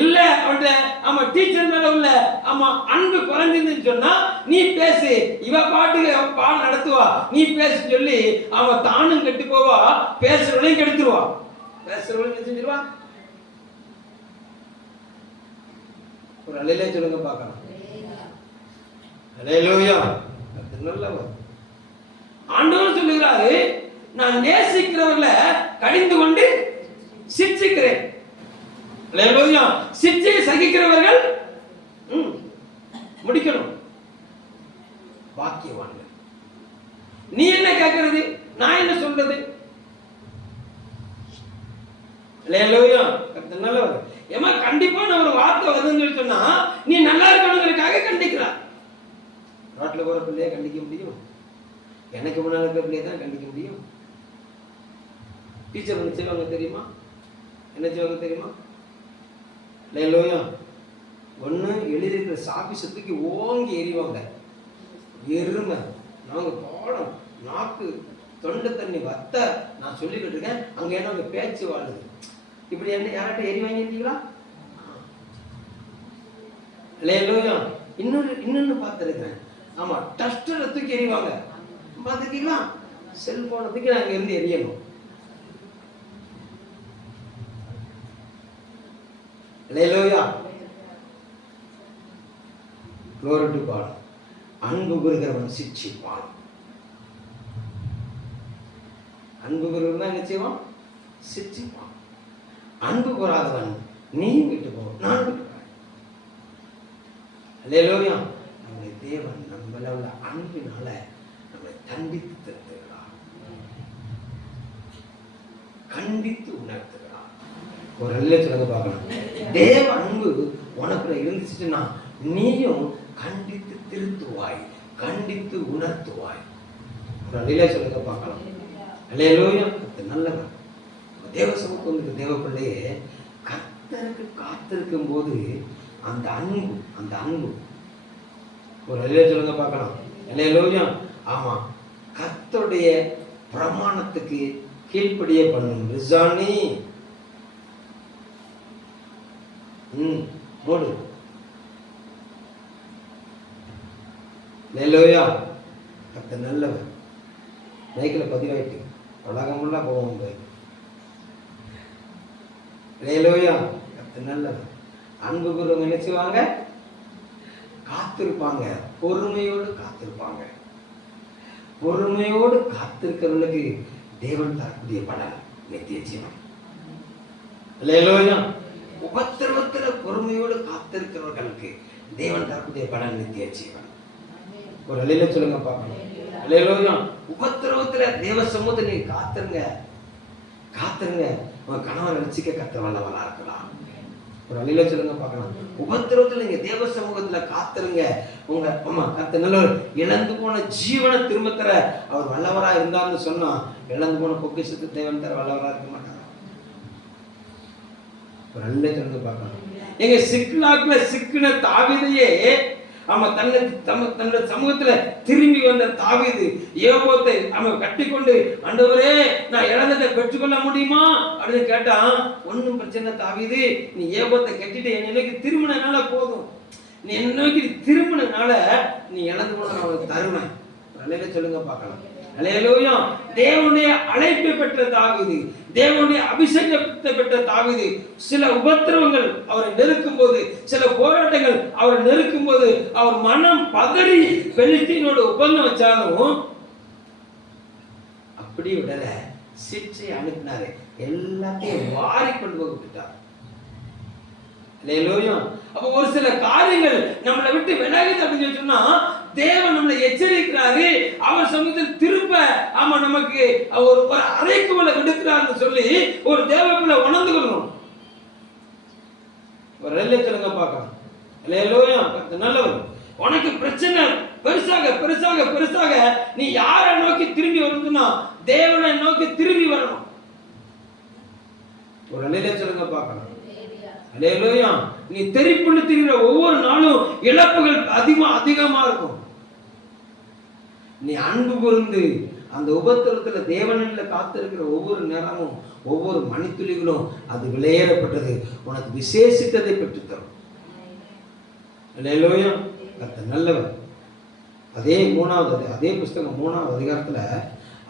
இல்ல அவன்கிட்ட ஆமா டீச்சர் மேல உள்ள ஆமா அன்பு குறைஞ்சிருந்துன்னு சொன்னா நீ பேசு, இவ பாட்டுக்கு பாடம் நடத்துவா, நீ பேசு சொல்லி அவன் தானும் கெட்டு போவா, பேசுறவனையும் கெடுத்துருவா. பேசுறவனையும் செஞ்சிருவா. ஒரு அல்லேலூயா சொல்லுங்க பார்க்கலாம். அல்லேலூயா. நல்லவர். ஆண்டவர் சொல்லுகிறாரு, நான் நேசிக்கிறவர்களை கடிந்து கொண்டு சிட்சிக்கிறேன். அல்லேலூயா. சிட்சையை சகிக்கிறவர்கள் முடிக்கணும். பாக்கியவான்கள். நீ என்ன கேட்கிறது, நான் என்ன சொல்றது? அல்லேலூயா. நல்லவர். ஏமா கண்டிப்பான ஒரு வார்த்தை வருதுன்னு சொன்னா நீ நல்லா இருக்கணுங்கிறதுக்காக கண்டிக்கிறார். ரோட்ல போற பிள்ளைய கண்டிக்க முடியும்? எனக்கு முன்னால் இருக்கிற பிள்ளையை தான் கண்டிக்க முடியும். டீச்சர் என்ன செய்வாங்க தெரியுமா? என்ன செய்வாங்க தெரியுமா? இல்லையா, ஒன்று எழுதியிருக்கிற சாப்பி சுத்துக்கு ஓங்கி எறிவாங்க. எருமை நாங்கள் பாடம் நாக்கு தொண்டை தண்ணி வத்த நான் சொல்லிக்கிட்டு இருக்கேன், அங்கே என்ன அங்கே பேச்சு வாழுது. இப்படி என்ன யார்கிட்ட எரி வாங்கியிருக்கீங்களா? இல்லையா, இன்னொன்று பார்த்துருக்கிறேன். ஆமாம், டஸ்டரை தூக்கி எறிவாங்க பார்த்துருக்கீங்களா? செல்போனை தூக்கி நாங்கள் இருந்து எரியணும். இல்லையா, குளோரி பாடம். அன்பு கூறுகிறவன் சிட்சிப்பான். அன்பு கூறுகிறவன் தான் என்ன செய்வான்? சிட்சிப்பான். அன்பு கூறாதவன் நீ விட்டு போ, நான் விட்டு போறேன். அல்லேலூயா. நம்முடைய தேவன் நம்மள உள்ள அன்பினால நம்மை தண்டித்து திருத்துகிறார், கண்டித்து உணர்த்துகிறார். ஒரு நல்ல சொல்லுங்க பார்க்கலாம். தேவ அன்பு உனக்குள்ள இருந்துச்சுன்னா நீயும் கண்டித்து திருத்துவாய், கண்டித்து உணர்த்துவாய். ஒரு நல்ல சொல்லுங்க பார்க்கலாம். அல்லேலூயா. நல்லவர். தேவ சமூகம் வந்து தேவ பிள்ளையே கர்த்தருக்கு காத்திருக்கும் போது அந்த அன்பு ஒரு நல்ல சொல்லுங்க பார்க்கலாம். அல்லேலூயா. ஆமா, கர்த்தருடைய பிரமாணத்துக்கு கீழ்ப்படியே பண்ணும். ரிசானி போடு. அல்லேலூயா. கர்த்தர் நல்லவர். மைக்கில் பதிவாயிட்டு உலகமுள்ள போவோம். அல்லேலூயா. கர்த்தர் நல்லவர். அன்பு கூறுவங்க என்ன செய்வாங்க? காத்திருப்பாங்க, பொறுமையோடு காத்திருப்பாங்க. பொறுமையோடு காத்திருக்கிறவர்களுக்கு தேவன் தரக்கூடிய பலன் நித்திய ஜீவன். அல்லேலூயா. உபத்திரவத்துல பொறுமையோடு காத்திருக்கிறவர்களுக்கு தேவன் தரக்கூடிய பலன் நித்திய ஜீவன். ஒரு அலையில சொல்லுங்க பார்க்கணும். அல்லேலூயா. உபத்திரவத்துல தேவ சமூகத்தை நீங்க காத்துருங்க. உங்க கணவன் ரட்சிக்க கர்த்தர் வல்லவரா இருக்கலாம். ஒரு அலையில சொல்லுங்க பார்க்கலாம். உபத்திரவத்துல நீங்க தேவ சமூகத்துல காத்துருங்க. உங்க கர்த்தர் நல்லவர். இழந்து போன ஜீவனை திரும்ப தர அவர் வல்லவரா இருந்தார்னு சொன்னா இழந்து போன பொக்கிஷத்துக்கு தேவன் தர வல்லவரா இருக்க மாட்டாங்க. ஒரு அலையில சொல்லுங்க பார்க்கலாம். எங்க சிக்லாக்ல சிக்கின தாவீதையே தன்னுடைய சமூகத்துல திரும்பி வந்த தாவீது ஏபோத்தை அவன் கட்டிக்கொண்டு, ஆண்டவரே நான் இழந்ததை பெற்றுக்கொள்ள முடியுமா அப்படின்னு கேட்டான். ஒன்றும் பிரச்சனை தாவீது, நீ ஏபோத்தை கட்டிட்டு என்னை நோக்கி திரும்பினால போதும். நீ என்னை நோக்கி திரும்பினால நீ இழந்து போன நான் அவனுக்கு தருவேன். அலையில சொல்லுங்க பார்க்கலாம். அல்லேலூயா. தேவனுடைய அழைப்பை பெற்ற தாவீது, தேவனுடைய அபிஷேகத்தை பெற்ற தாவீது, சில உபத்திரவங்கள் அவரை நெருக்கும் போது, சில போராட்டங்கள் அவரை நெருக்கும் போது அவர் மனம் பதறி பெலிஸ்தீனோடு ஒப்பந்தம் வச்சாலும் அப்படி விடல, சிற்றை அனுப்பினாரு. எல்லாத்தையும் வாரி கொண்டு போய் விட்டார். அல்லேலூயா. அப்ப ஒரு சில காரியங்கள் நம்மளை விட்டு விலகுது அப்படின்னு சொன்னா தேவன் நம்மளை எச்சரிக்கிறாரு. அவர் சமூகத்தில் திரும்ப நமக்கு ஒரு அறைக்குள்ள விடுக்கிறார்னு சொல்லி ஒரு தேவக்குள்ள உணர்ந்து கொள்ளணும். ஒரு ரெல்லை சொல்லுங்க பார்க்கலாம். அல்லேலூயா. நல்லவர். உனக்கு பிரச்சனை பெருசாக பெருசாக பெருசாக நீ யாரை நோக்கி திரும்பி வரணும்னா தேவனை நோக்கி திரும்பி வரணும். ஒரு ரெல்லை சொல்லுங்க பார்க்கலாம். அல்லேலூயா. நீ தெரிப்புள்ள திரிகிற ஒவ்வொரு நாளும் இழப்புகள் அதிகமா இருக்கும். நீ அன்பு கூர்ந்து அந்த உபத்திரத்துல தேவனில் காத்திருக்கிற ஒவ்வொரு நேரமும் ஒவ்வொரு மணித்துளிகளும் அது விளையேறப்பட்டது உனக்கு விசேஷித்ததை பெற்றுத்தரும். அல்லேலூயா. கர்த்தர் நல்லவர். அதே புஸ்தகம் 3வது அதிகாரத்துல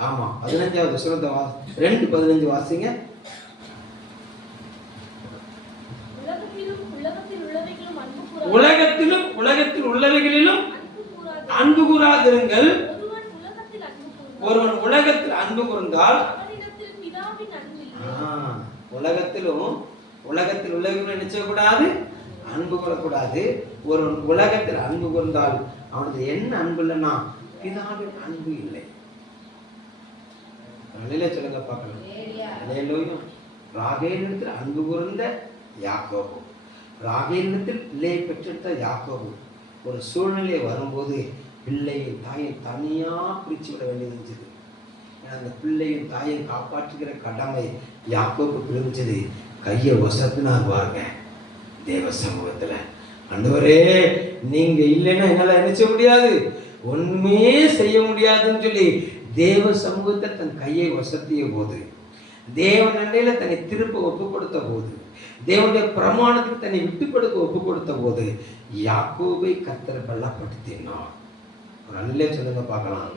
15வது வசனத்தை 2:15 வாசிங்க. உலகத்தில் உள்ளவைகளிலும் அன்பு கூறாதிருங்கள். ஒருவன் உலகத்தில் அன்பு கூர்ந்தால் உலகத்தில் உள்ளவைகளும் நினைச்சக்கூடாது, அன்பு கூறக்கூடாது. ஒருவன் உலகத்தில் அன்பு கூர்ந்தால் அவனுக்கு என்ன அன்பு இல்லைன்னா பிதாவின் அன்பு இல்லை. சொல்லுங்க பார்க்கலாம். ராகேலிடத்தில் அன்பு கூர்ந்த யாக்கோபு, ராகேலிடத்தில் பிள்ளையை பெற்றெடுத்த யாக்கோபு ஒரு சூழ்நிலை வரும்போது பிள்ளையும் தாயும் தனியாக பிரித்து விட வேண்டியது இருந்துச்சு. ஏன்னா அந்த பிள்ளையும் தாயும் காப்பாற்றுகிற கடமை யாக்கோபுக்கு இருந்துச்சு. கையை வசத்தினார் பாருங்க தேவ சமூகத்தில், ஆண்டவரே நீங்க இல்லைன்னா என்னால் என்ன செய்ய முடியாது, ஒண்ணுமே செய்ய முடியாதுன்னு சொல்லி தேவ சமூகத்தை தன் கையை வசத்திய போது, தேவன் அண்டையில தன்னை திருப்ப ஒப்பு கொடுத்த போது, தேவனுடைய பிரமாணத்துக்கு தன்னை விட்டு கொடுக்க ஒப்பு கொடுத்த போது யாக்கோபை கர்த்தர் பலப்படுத்தினார். ஒரு நல்ல சொல்லுங்க பார்க்கலாம்.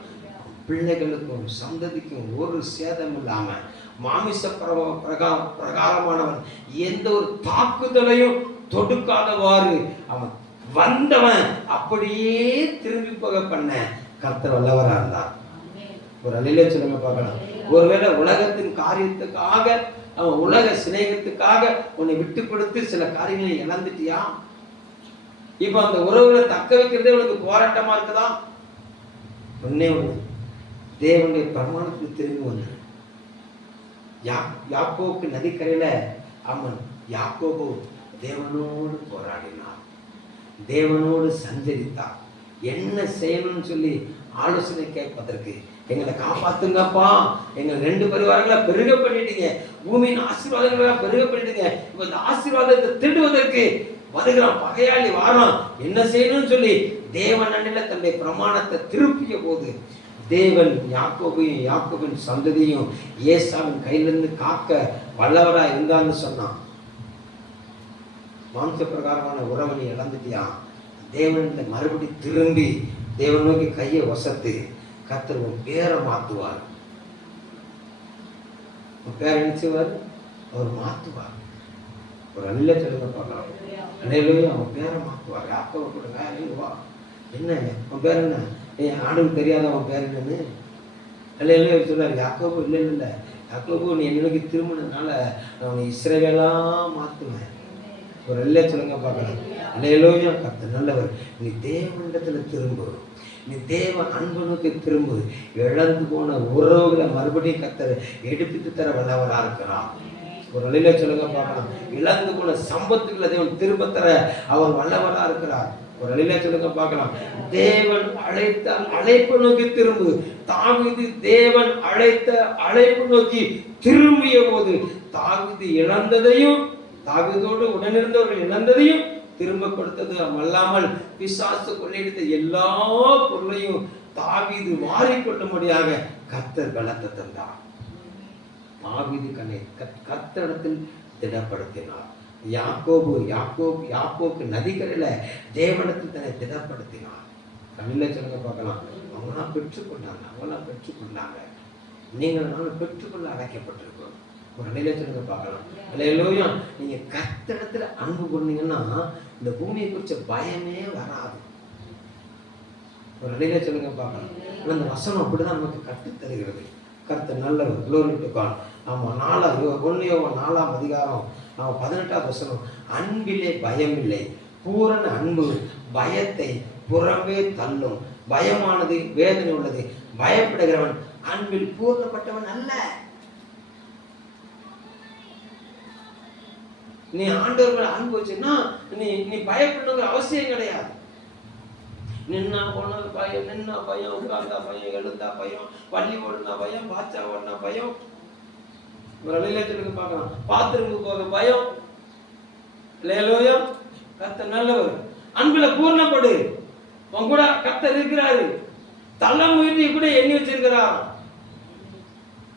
பிள்ளைகளுக்கும் சந்ததிக்கும் ஒரு சேதம் இல்லாம மாமிச பிரகாரமானவன் எந்த ஒரு தாக்குதலையும் தொடுக்காதவாறு அவன் வந்தவன் அப்படியே திரும்பி போக பண்ண கர்த்தர் வல்லவரா இருந்தார். ஒரு அழிலே சொல்லுங்க பார்க்கலாம். ஒருவேளை உலகத்தின் காரியத்துக்காக அவன் உலக சிநேகத்துக்காக உன்னை விட்டு கொடுத்து சில காரியங்களை இழந்துட்டியா? இப்ப அந்த உறவுகளை தக்க வைக்கிறதே உனக்கு போராட்டமா இருக்குதா? ஒன்னே ஒண்ணு, தேவனுடைய பிரமாணத்துக்கு திரும்பி வந்து யாக்கோபு நதிக்கரையில அவன் யாக்கோபு தேவனோடு போராடினார், தேவனோடு சஞ்சரித்தார். என்ன செய்யணும்னு சொல்லி ஆலோசனை கேட்பதற்கு, எங்களை காப்பாத்துங்கப்பா, எங்களை 2 பரிவாரங்களை பெருக பண்ணிட்டீங்க, பூமியின் ஆசீர்வாதங்களை பெருக பண்ணிட்டீங்க, இப்ப இந்த ஆசீர்வாதத்தை திருடுவதற்கு வருகிறான் பகையாளி வாரான், என்ன செய்யணும்னு சொல்லி தேவன் அண்டையில தன்னுடைய பிரமாணத்தை திருப்பிய போது தேவன் யாக்கோபையும் யாக்கோபின் சந்ததியும் ஏசாவின் கையிலிருந்து காக்க வல்லவரா இருந்தான்னு சொன்னான். மாம்ச பிரகாரமான உறவை நீ இழந்துட்டியா? தேவன் மறுபடி திரும்பி தேவன் நோக்கி கையை வசத்து கர்த்தர் உன் பேரை மாத்துவார். உன் பேரை நினைச்சுவார், அவர் மாத்துவார். ஒரு நல்ல சொல்லுங்க பார்க்கலாம். அனைவரும் அவன் பேரை மாத்துவார். யாக்கோபு கொடுங்க, வா, என்ன உன் பேர் என்ன? ஆண்டுக்கு தெரியாத அவன் பேர் என்னன்னு அல்ல சொல்லாரு. யாக்கோபு இல்லை இல்லை யாக்கோபு நீ என்னைக்கு திரும்பினதுனால நான் இஸ்ரவேலாம் மாத்துவேன். ஒரு நல்ல சொல்லுங்க பார்க்கலாம். அல்லேலூயா. கர்த்தர் நல்லவர். நீ தேவனிடத்துல திரும்பு, நீ தேவ அன்பு நோக்கி திரும்பு. இழந்து போன உறவுகளை மறுபடியும் கர்த்தர் எடுத்துட்டு தர வல்லவரா இருக்கிறான். ஒரு நிலையில சொல்லுங்க பார்க்கலாம். இழந்து போன சம்பத்துக்களை தேவன் திரும்ப தர அவர் வல்லவரா இருக்கிறார். ஒரு நிலையில சொல்லுங்க பார்க்கலாம். தேவன் அழைத்த அழைப்பு நோக்கி திரும்பு. தாவீது தேவன் அழைத்த அழைப்பு நோக்கி திரும்பிய போது தாவீது இழந்ததையும் தாவீதோடு உடனிருந்தவர்கள் இழந்ததையும் திரும்ப கொடுத்தது அல்லாமல் பிசாசு கொள்ளையடித்த எல்லா பொருளையும் தாவீது மாறிக்கொள்ளும்படியாக கர்த்தர் பலத்தை தந்தார். தாவீது கண்ணை கர்த்தரிடத்தில் திடப்படுத்தினார். யாக்கோபு நதிக்கரையில தேவனத்தில் தன்னை திடப்படுத்தினார். தமிழ்ல சொல்லுங்க பார்க்கலாம். அவங்களாம் பெற்றுக்கொண்டாங்க. நீங்கள் நானும் பெற்றுக்கொள்ள அழைக்கப்பட்டிருக்கோம். ஒரு நிலையில சொல்லுங்க பார்க்கலாம். அல்லேலூயா. நீங்க கர்த்தரிடத்துல அன்பு கொண்டீங்கன்னா இந்த பூமியை குறிச்ச பயமே வராது. ஒரு நிலையில சொல்லுங்க பார்க்கலாம். அந்த வசனம் அப்படிதான் நமக்கு கற்றுத்தருகிறது. கர்த்தர் நல்லவர். Glory to God. அவன் 4ஆம் அதிகாரம் 18ஆம் வசனம். அன்பிலே பயம் இல்லை, பூரண அன்பு பயத்தை புறம்பே தள்ளும். பயமானது வேதனை உள்ளது, பயப்படுகிறவன் அன்பில் பூர்ணப்பட்டவன் அல்ல. நீ ஆண்டவர்கள் அன்பு வச்சுன்னா நீ பயப்படணுங்கிற அவசியம் கிடையாது. நின்னா போனது பயம், நின்னா பயம், உட்கார்ந்தா பயம், எழுந்தா பயம், பள்ளி ஓடுனா பயம், பாச்சா ஓடுனா பயம், ஒரு அலையிலத்துக்கு பார்க்கலாம், பாத்ரூமுக்கு போக பயம். அல்லேலூயா. கர்த்தர் நல்லவர். அன்புல பூர்ணப்படு. உன் கூட கர்த்தர் இருக்கிறாரு. தள்ள முயற்சி கூட எண்ணி வச்சிருக்கிறார்.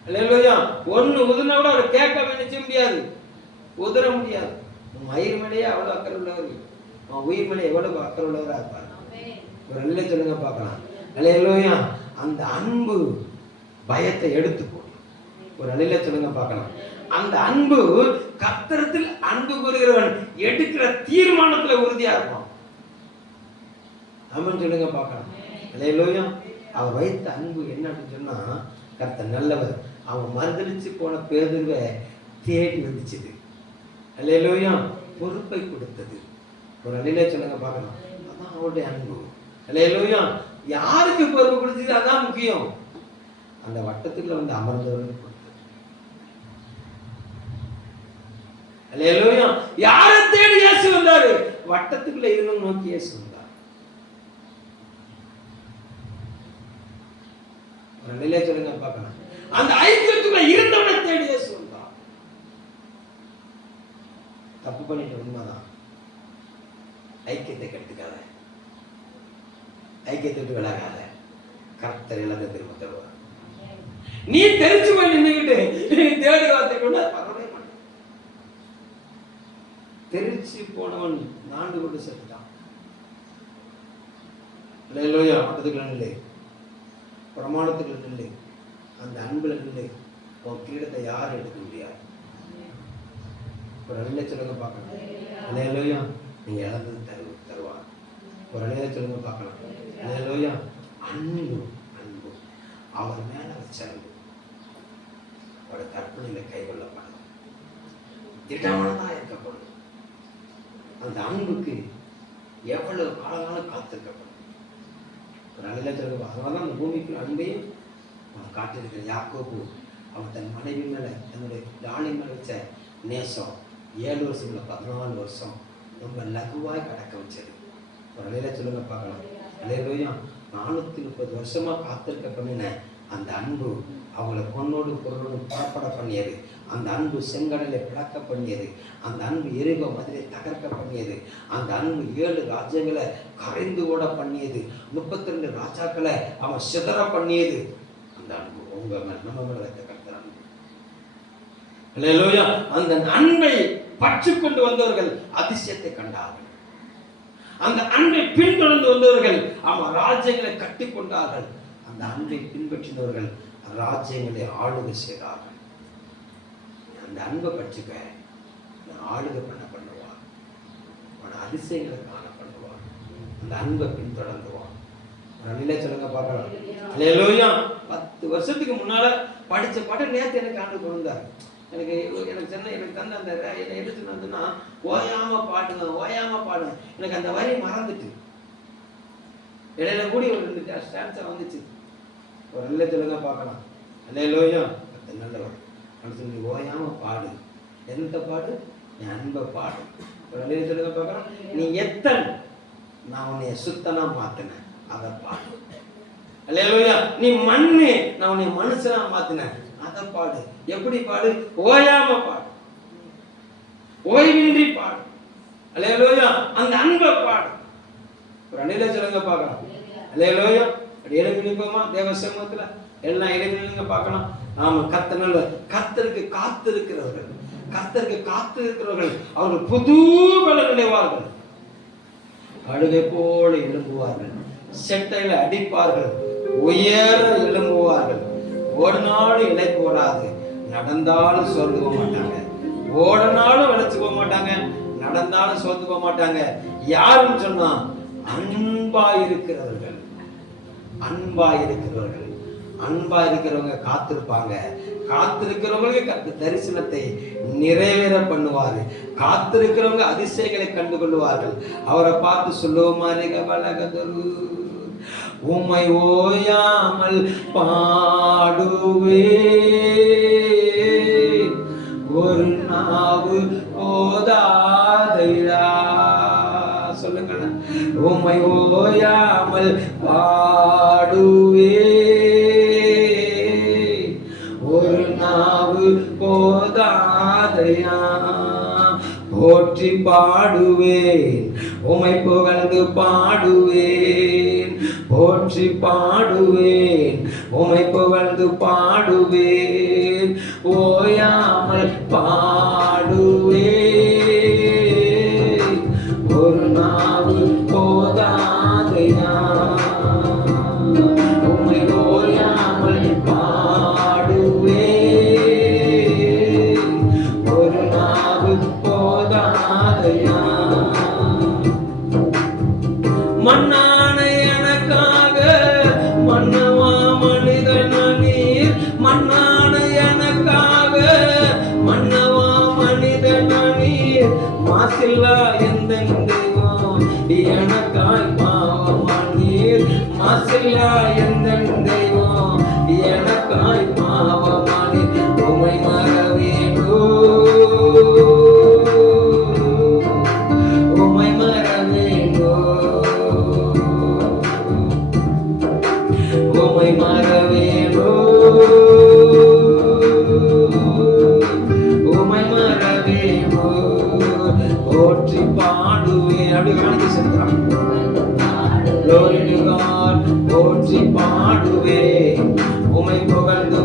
அல்லேலூயா. ஒண்ணு உதிர்னா கூட அவரை கேட்க நினைச்ச முடியாது, உதற முடியாது. உன் மயிர் மேலேயே அவ்வளவு அக்கறை உள்ளவர், உன் உயிர் மேலே எவ்வளவு அக்கறை உள்ளவரா இருப்பார். ஒரு நல்ல சொல்லுங்க பார்க்கலாம். அல்லேலூயா. அந்த அன்பு பயத்தை எடுத்துக்கோ. ஒரு நல்ல சொல்லுங்க பார்க்கலாம். அந்த அன்பு கர்த்தரிடத்தில் அன்பு கூறுகிறவன் எடுக்கிற தீர்மானத்துல உறுதியா இருப்பான். ஆமென் சொல்லுங்க பார்க்கலாம். அல்லேலூயா. அவர் வைத்த அன்பு என்னன்னு சொன்னா, கர்த்தர் நல்லவர். அவன் மறுதலிச்சு போன பேதுருவை தேடி வந்துச்சு. அல்லேலூயா. பொறுப்பை கொடுத்தது. ஒரு நல்ல சொல்லுங்க பார்க்கலாம். அதான் அவருடைய அன்பு. அல்லேலூயா. யாருக்கு பொறுப்பு கொடுத்தது அதான் முக்கியம். அந்த வட்டத்துக்குள்ள வந்து அமர்ந்தவர்கள் கொடுத்தது. அல்லேலூயா. யாரை தேடி இயேசு வந்தாரு? வட்டத்துக்குள்ள இருந்தும் நோக்கி இயேசு வந்தார். நிலையிலே சொல்லுங்க பார்க்கலாம். அந்த ஐக்கியத்துக்குள்ள இருந்தவனை தேடி இயேசு வந்தான். தப்பு பண்ணிட்டு உண்மைதான். ஐக்கியத்தை கெடுத்துக்காத, ஐக்கியத்தை விட்டு விலகாத. கர்த்தர் எல்லாத்தையும் திரும்ப தருவார். நீ தெரிஞ்சு போய் நின்றுகிட்டு தேடி வார்த்தைக்குள்ள பரவவே மாட்டேன். தெரிச்சு போனவன் நான்கு கொண்டு செத்துட்டான். இல்லையா? மட்டத்துக்குள்ள இல்லை, பிரமாணத்துக்குள்ள இல்லை, அந்த அன்புல இல்லை. உன் கிரீடத்தை யாரும் எடுக்க முடியாது. ஒரு அணில சொல்லுங்க பார்க்கலாம். இல்லையா? நீங்க இழந்தது தருவார். ஒரு அணில சொல்லுங்க பார்க்கலாம். இல்லையா? அன்பு அன்பு அவர் மேல வச்ச அன்பு அவருடைய கற்பனையில கைகொள்ளப்படும், திடமானதா இருக்கப்படும். அந்த அன்புக்கு எவ்வளவு காலகாலம் காத்திருக்கப்படும். ஒரு அணில சொல்லுங்க. அதனாலதான் அந்த பூமிக்கு அன்பையும் அவன் காட்டிருக்கிற யாக்கோபு அவன் தன் மனைவி மேல தன்னுடைய ராணி மேல வச்ச நேசம் 7 வருஷம் இல்லை 14 வருஷம் ரொம்ப லகுவாய் கடக்க வச்சது. ஒரு அலையில சொல்லுங்க பார்க்கலாம். அலையிலையா 430 வருஷமா காத்திருக்க பண்ணின அந்த அன்பு அவங்கள பொண்ணோடு பொருளோடு புறப்பட பண்ணியது. அந்த அன்பு செங்கடலை பிளக்க பண்ணியது. அந்த அன்பு எரிகோ மதுரை தகர்க்க பண்ணியது. அந்த அன்பு 7 ராஜ்யங்களை கரைந்து ஓட பண்ணியது. 32 ராஜாக்களை அவன் சிதற பண்ணியது. அந்த அன்பு உங்க நம்ம மேல வைத்த கர்த்தர் அன்பு. அல்லேலூயா. அந்த அன்பை பற்றி கொண்டு வந்தவர்கள் அதிசயத்தை கண்டார்கள். அந்த அன்பை பின்தொடர்ந்து வந்தவர்கள் அவன் ராஜ்யங்களை கட்டி கொண்டார்கள். அந்த அன்பை பின்பற்றினவர்கள் ராஜ்யங்களை ஆளுகை செய்தார்கள். அந்த அன்பை பற்றிக்க ஆளுகை பண்ணுவார். அவன் அதிசயங்களை காண பண்ணுவார். அந்த அன்பை பின்தொடர்ந்துவான். நிலை சொல்லுங்க பார்க்கலாம். அல்லேலூயா. 10 வருஷத்துக்கு முன்னால படிச்ச பாட்டு நேற்று எனக்கு ஆண்டு கொண்டார். எனக்கு தந்த அந்த என்னை எடுத்து வந்துன்னா ஓயாம பாடுங்க. எனக்கு அந்த வரி மறந்துட்டு இடையில கூடி ஒரு 2 ஸ்டான்ஸா வந்துச்சு. ஒரு நிலை சொல்லுங்க பார்க்கலாம். அல்லேலூயா. நல்லவர் சொல்லி ஓயாம பாடு. எந்த பாடு? நீ அன்பை பாடு. ஒரு நிலை சொல்லுங்க பார்க்கலாம். நீ எத்தன் நான் உன்னை சுத்தனா மாத்தினேன், அதை பாடு. அல்லேலூயா. நீ மண்ணு நான் உன்னை மனுஷனா மாத்தினேன், அதை பாடு. எப்படி பாடு? ஓயாம பாடு, ஓய்வின்றி பாடு. அல்லேலூயா. அந்த அன்பை பாடு. ஒரு அணில சொல்லுங்க பார்க்கலாம். அல்லேலூயா. அப்படி எழுப்பி நிற்போமா தேவ சமூகத்துல? எல்லாம் எழுப்பி நிலுங்க பார்க்கலாம். நாம கர்த்தருக்கு காத்திருக்கிறவர்கள் அவர்கள் புது பலன் அடைவார்கள். கழுகை போல எழும்புவார்கள், செட்டையில அடிப்பார்கள், உயர எழும்புவார்கள். ஓடினாலும் இழைப்பு வராது, நடந்தாலும் சோர்ந்து போக மாட்டாங்க. ஓடினாலும் விளைச்சு போக மாட்டாங்க, நடந்தாலும் சோர்ந்து போக மாட்டாங்க. யாருன்னு சொன்னா அன்பா இருக்கிறவங்க காத்திருப்பாங்க. காத்திருக்கிறவங்க கர்த்தர் தரிசனத்தை நிறைவேற பண்ணுவாரு. காத்திருக்கிறவங்க அதிசயங்களை கண்டு கொள்வார்கள். அவரை பார்த்து சொல்லுவோமாறு கபலகதரு உம்மை ஓயாமல் பாடுவே, ஒரு நாவு போதாதையா. சொல்லுங்க. உம்மை ஓயாமல் பாடுவே, ஒரு நாவு போதாதையா. போற்றி பாடுவேன், உம்மை புகழ்ந்து பாடுவேன். போற்றி பாடுவேன், உம்மை புகழ்ந்து பாடுவேன். ஓயாமல் பாடுவேன், ஒரு நாவு போதாதையா. உம்மை ஓயாமல் பாடுவேன், ஒரு நாவு போதாதையா. மன்னான எனக்காக மன்னவா மனிதன நீர், மன்னான எனக்காக மன்னவா மனிதன நீர். மாசில்லா எந்த தெய்வம் எனக்காய் பாவமா நீர். மாசில்லா எந்த தெய்வம் எனக்காய் பாவமா நீர். உம்மை மறவேண்டோ, உம்மை மறவேண்டோ, உம்மை மறவேண்டோ, போற்றி பாடுவேன். அப்படி காணிக்க செலுத்தலாம். Glory to God, போற்றி பாடுவேன், உம்மை புகழ்ந்து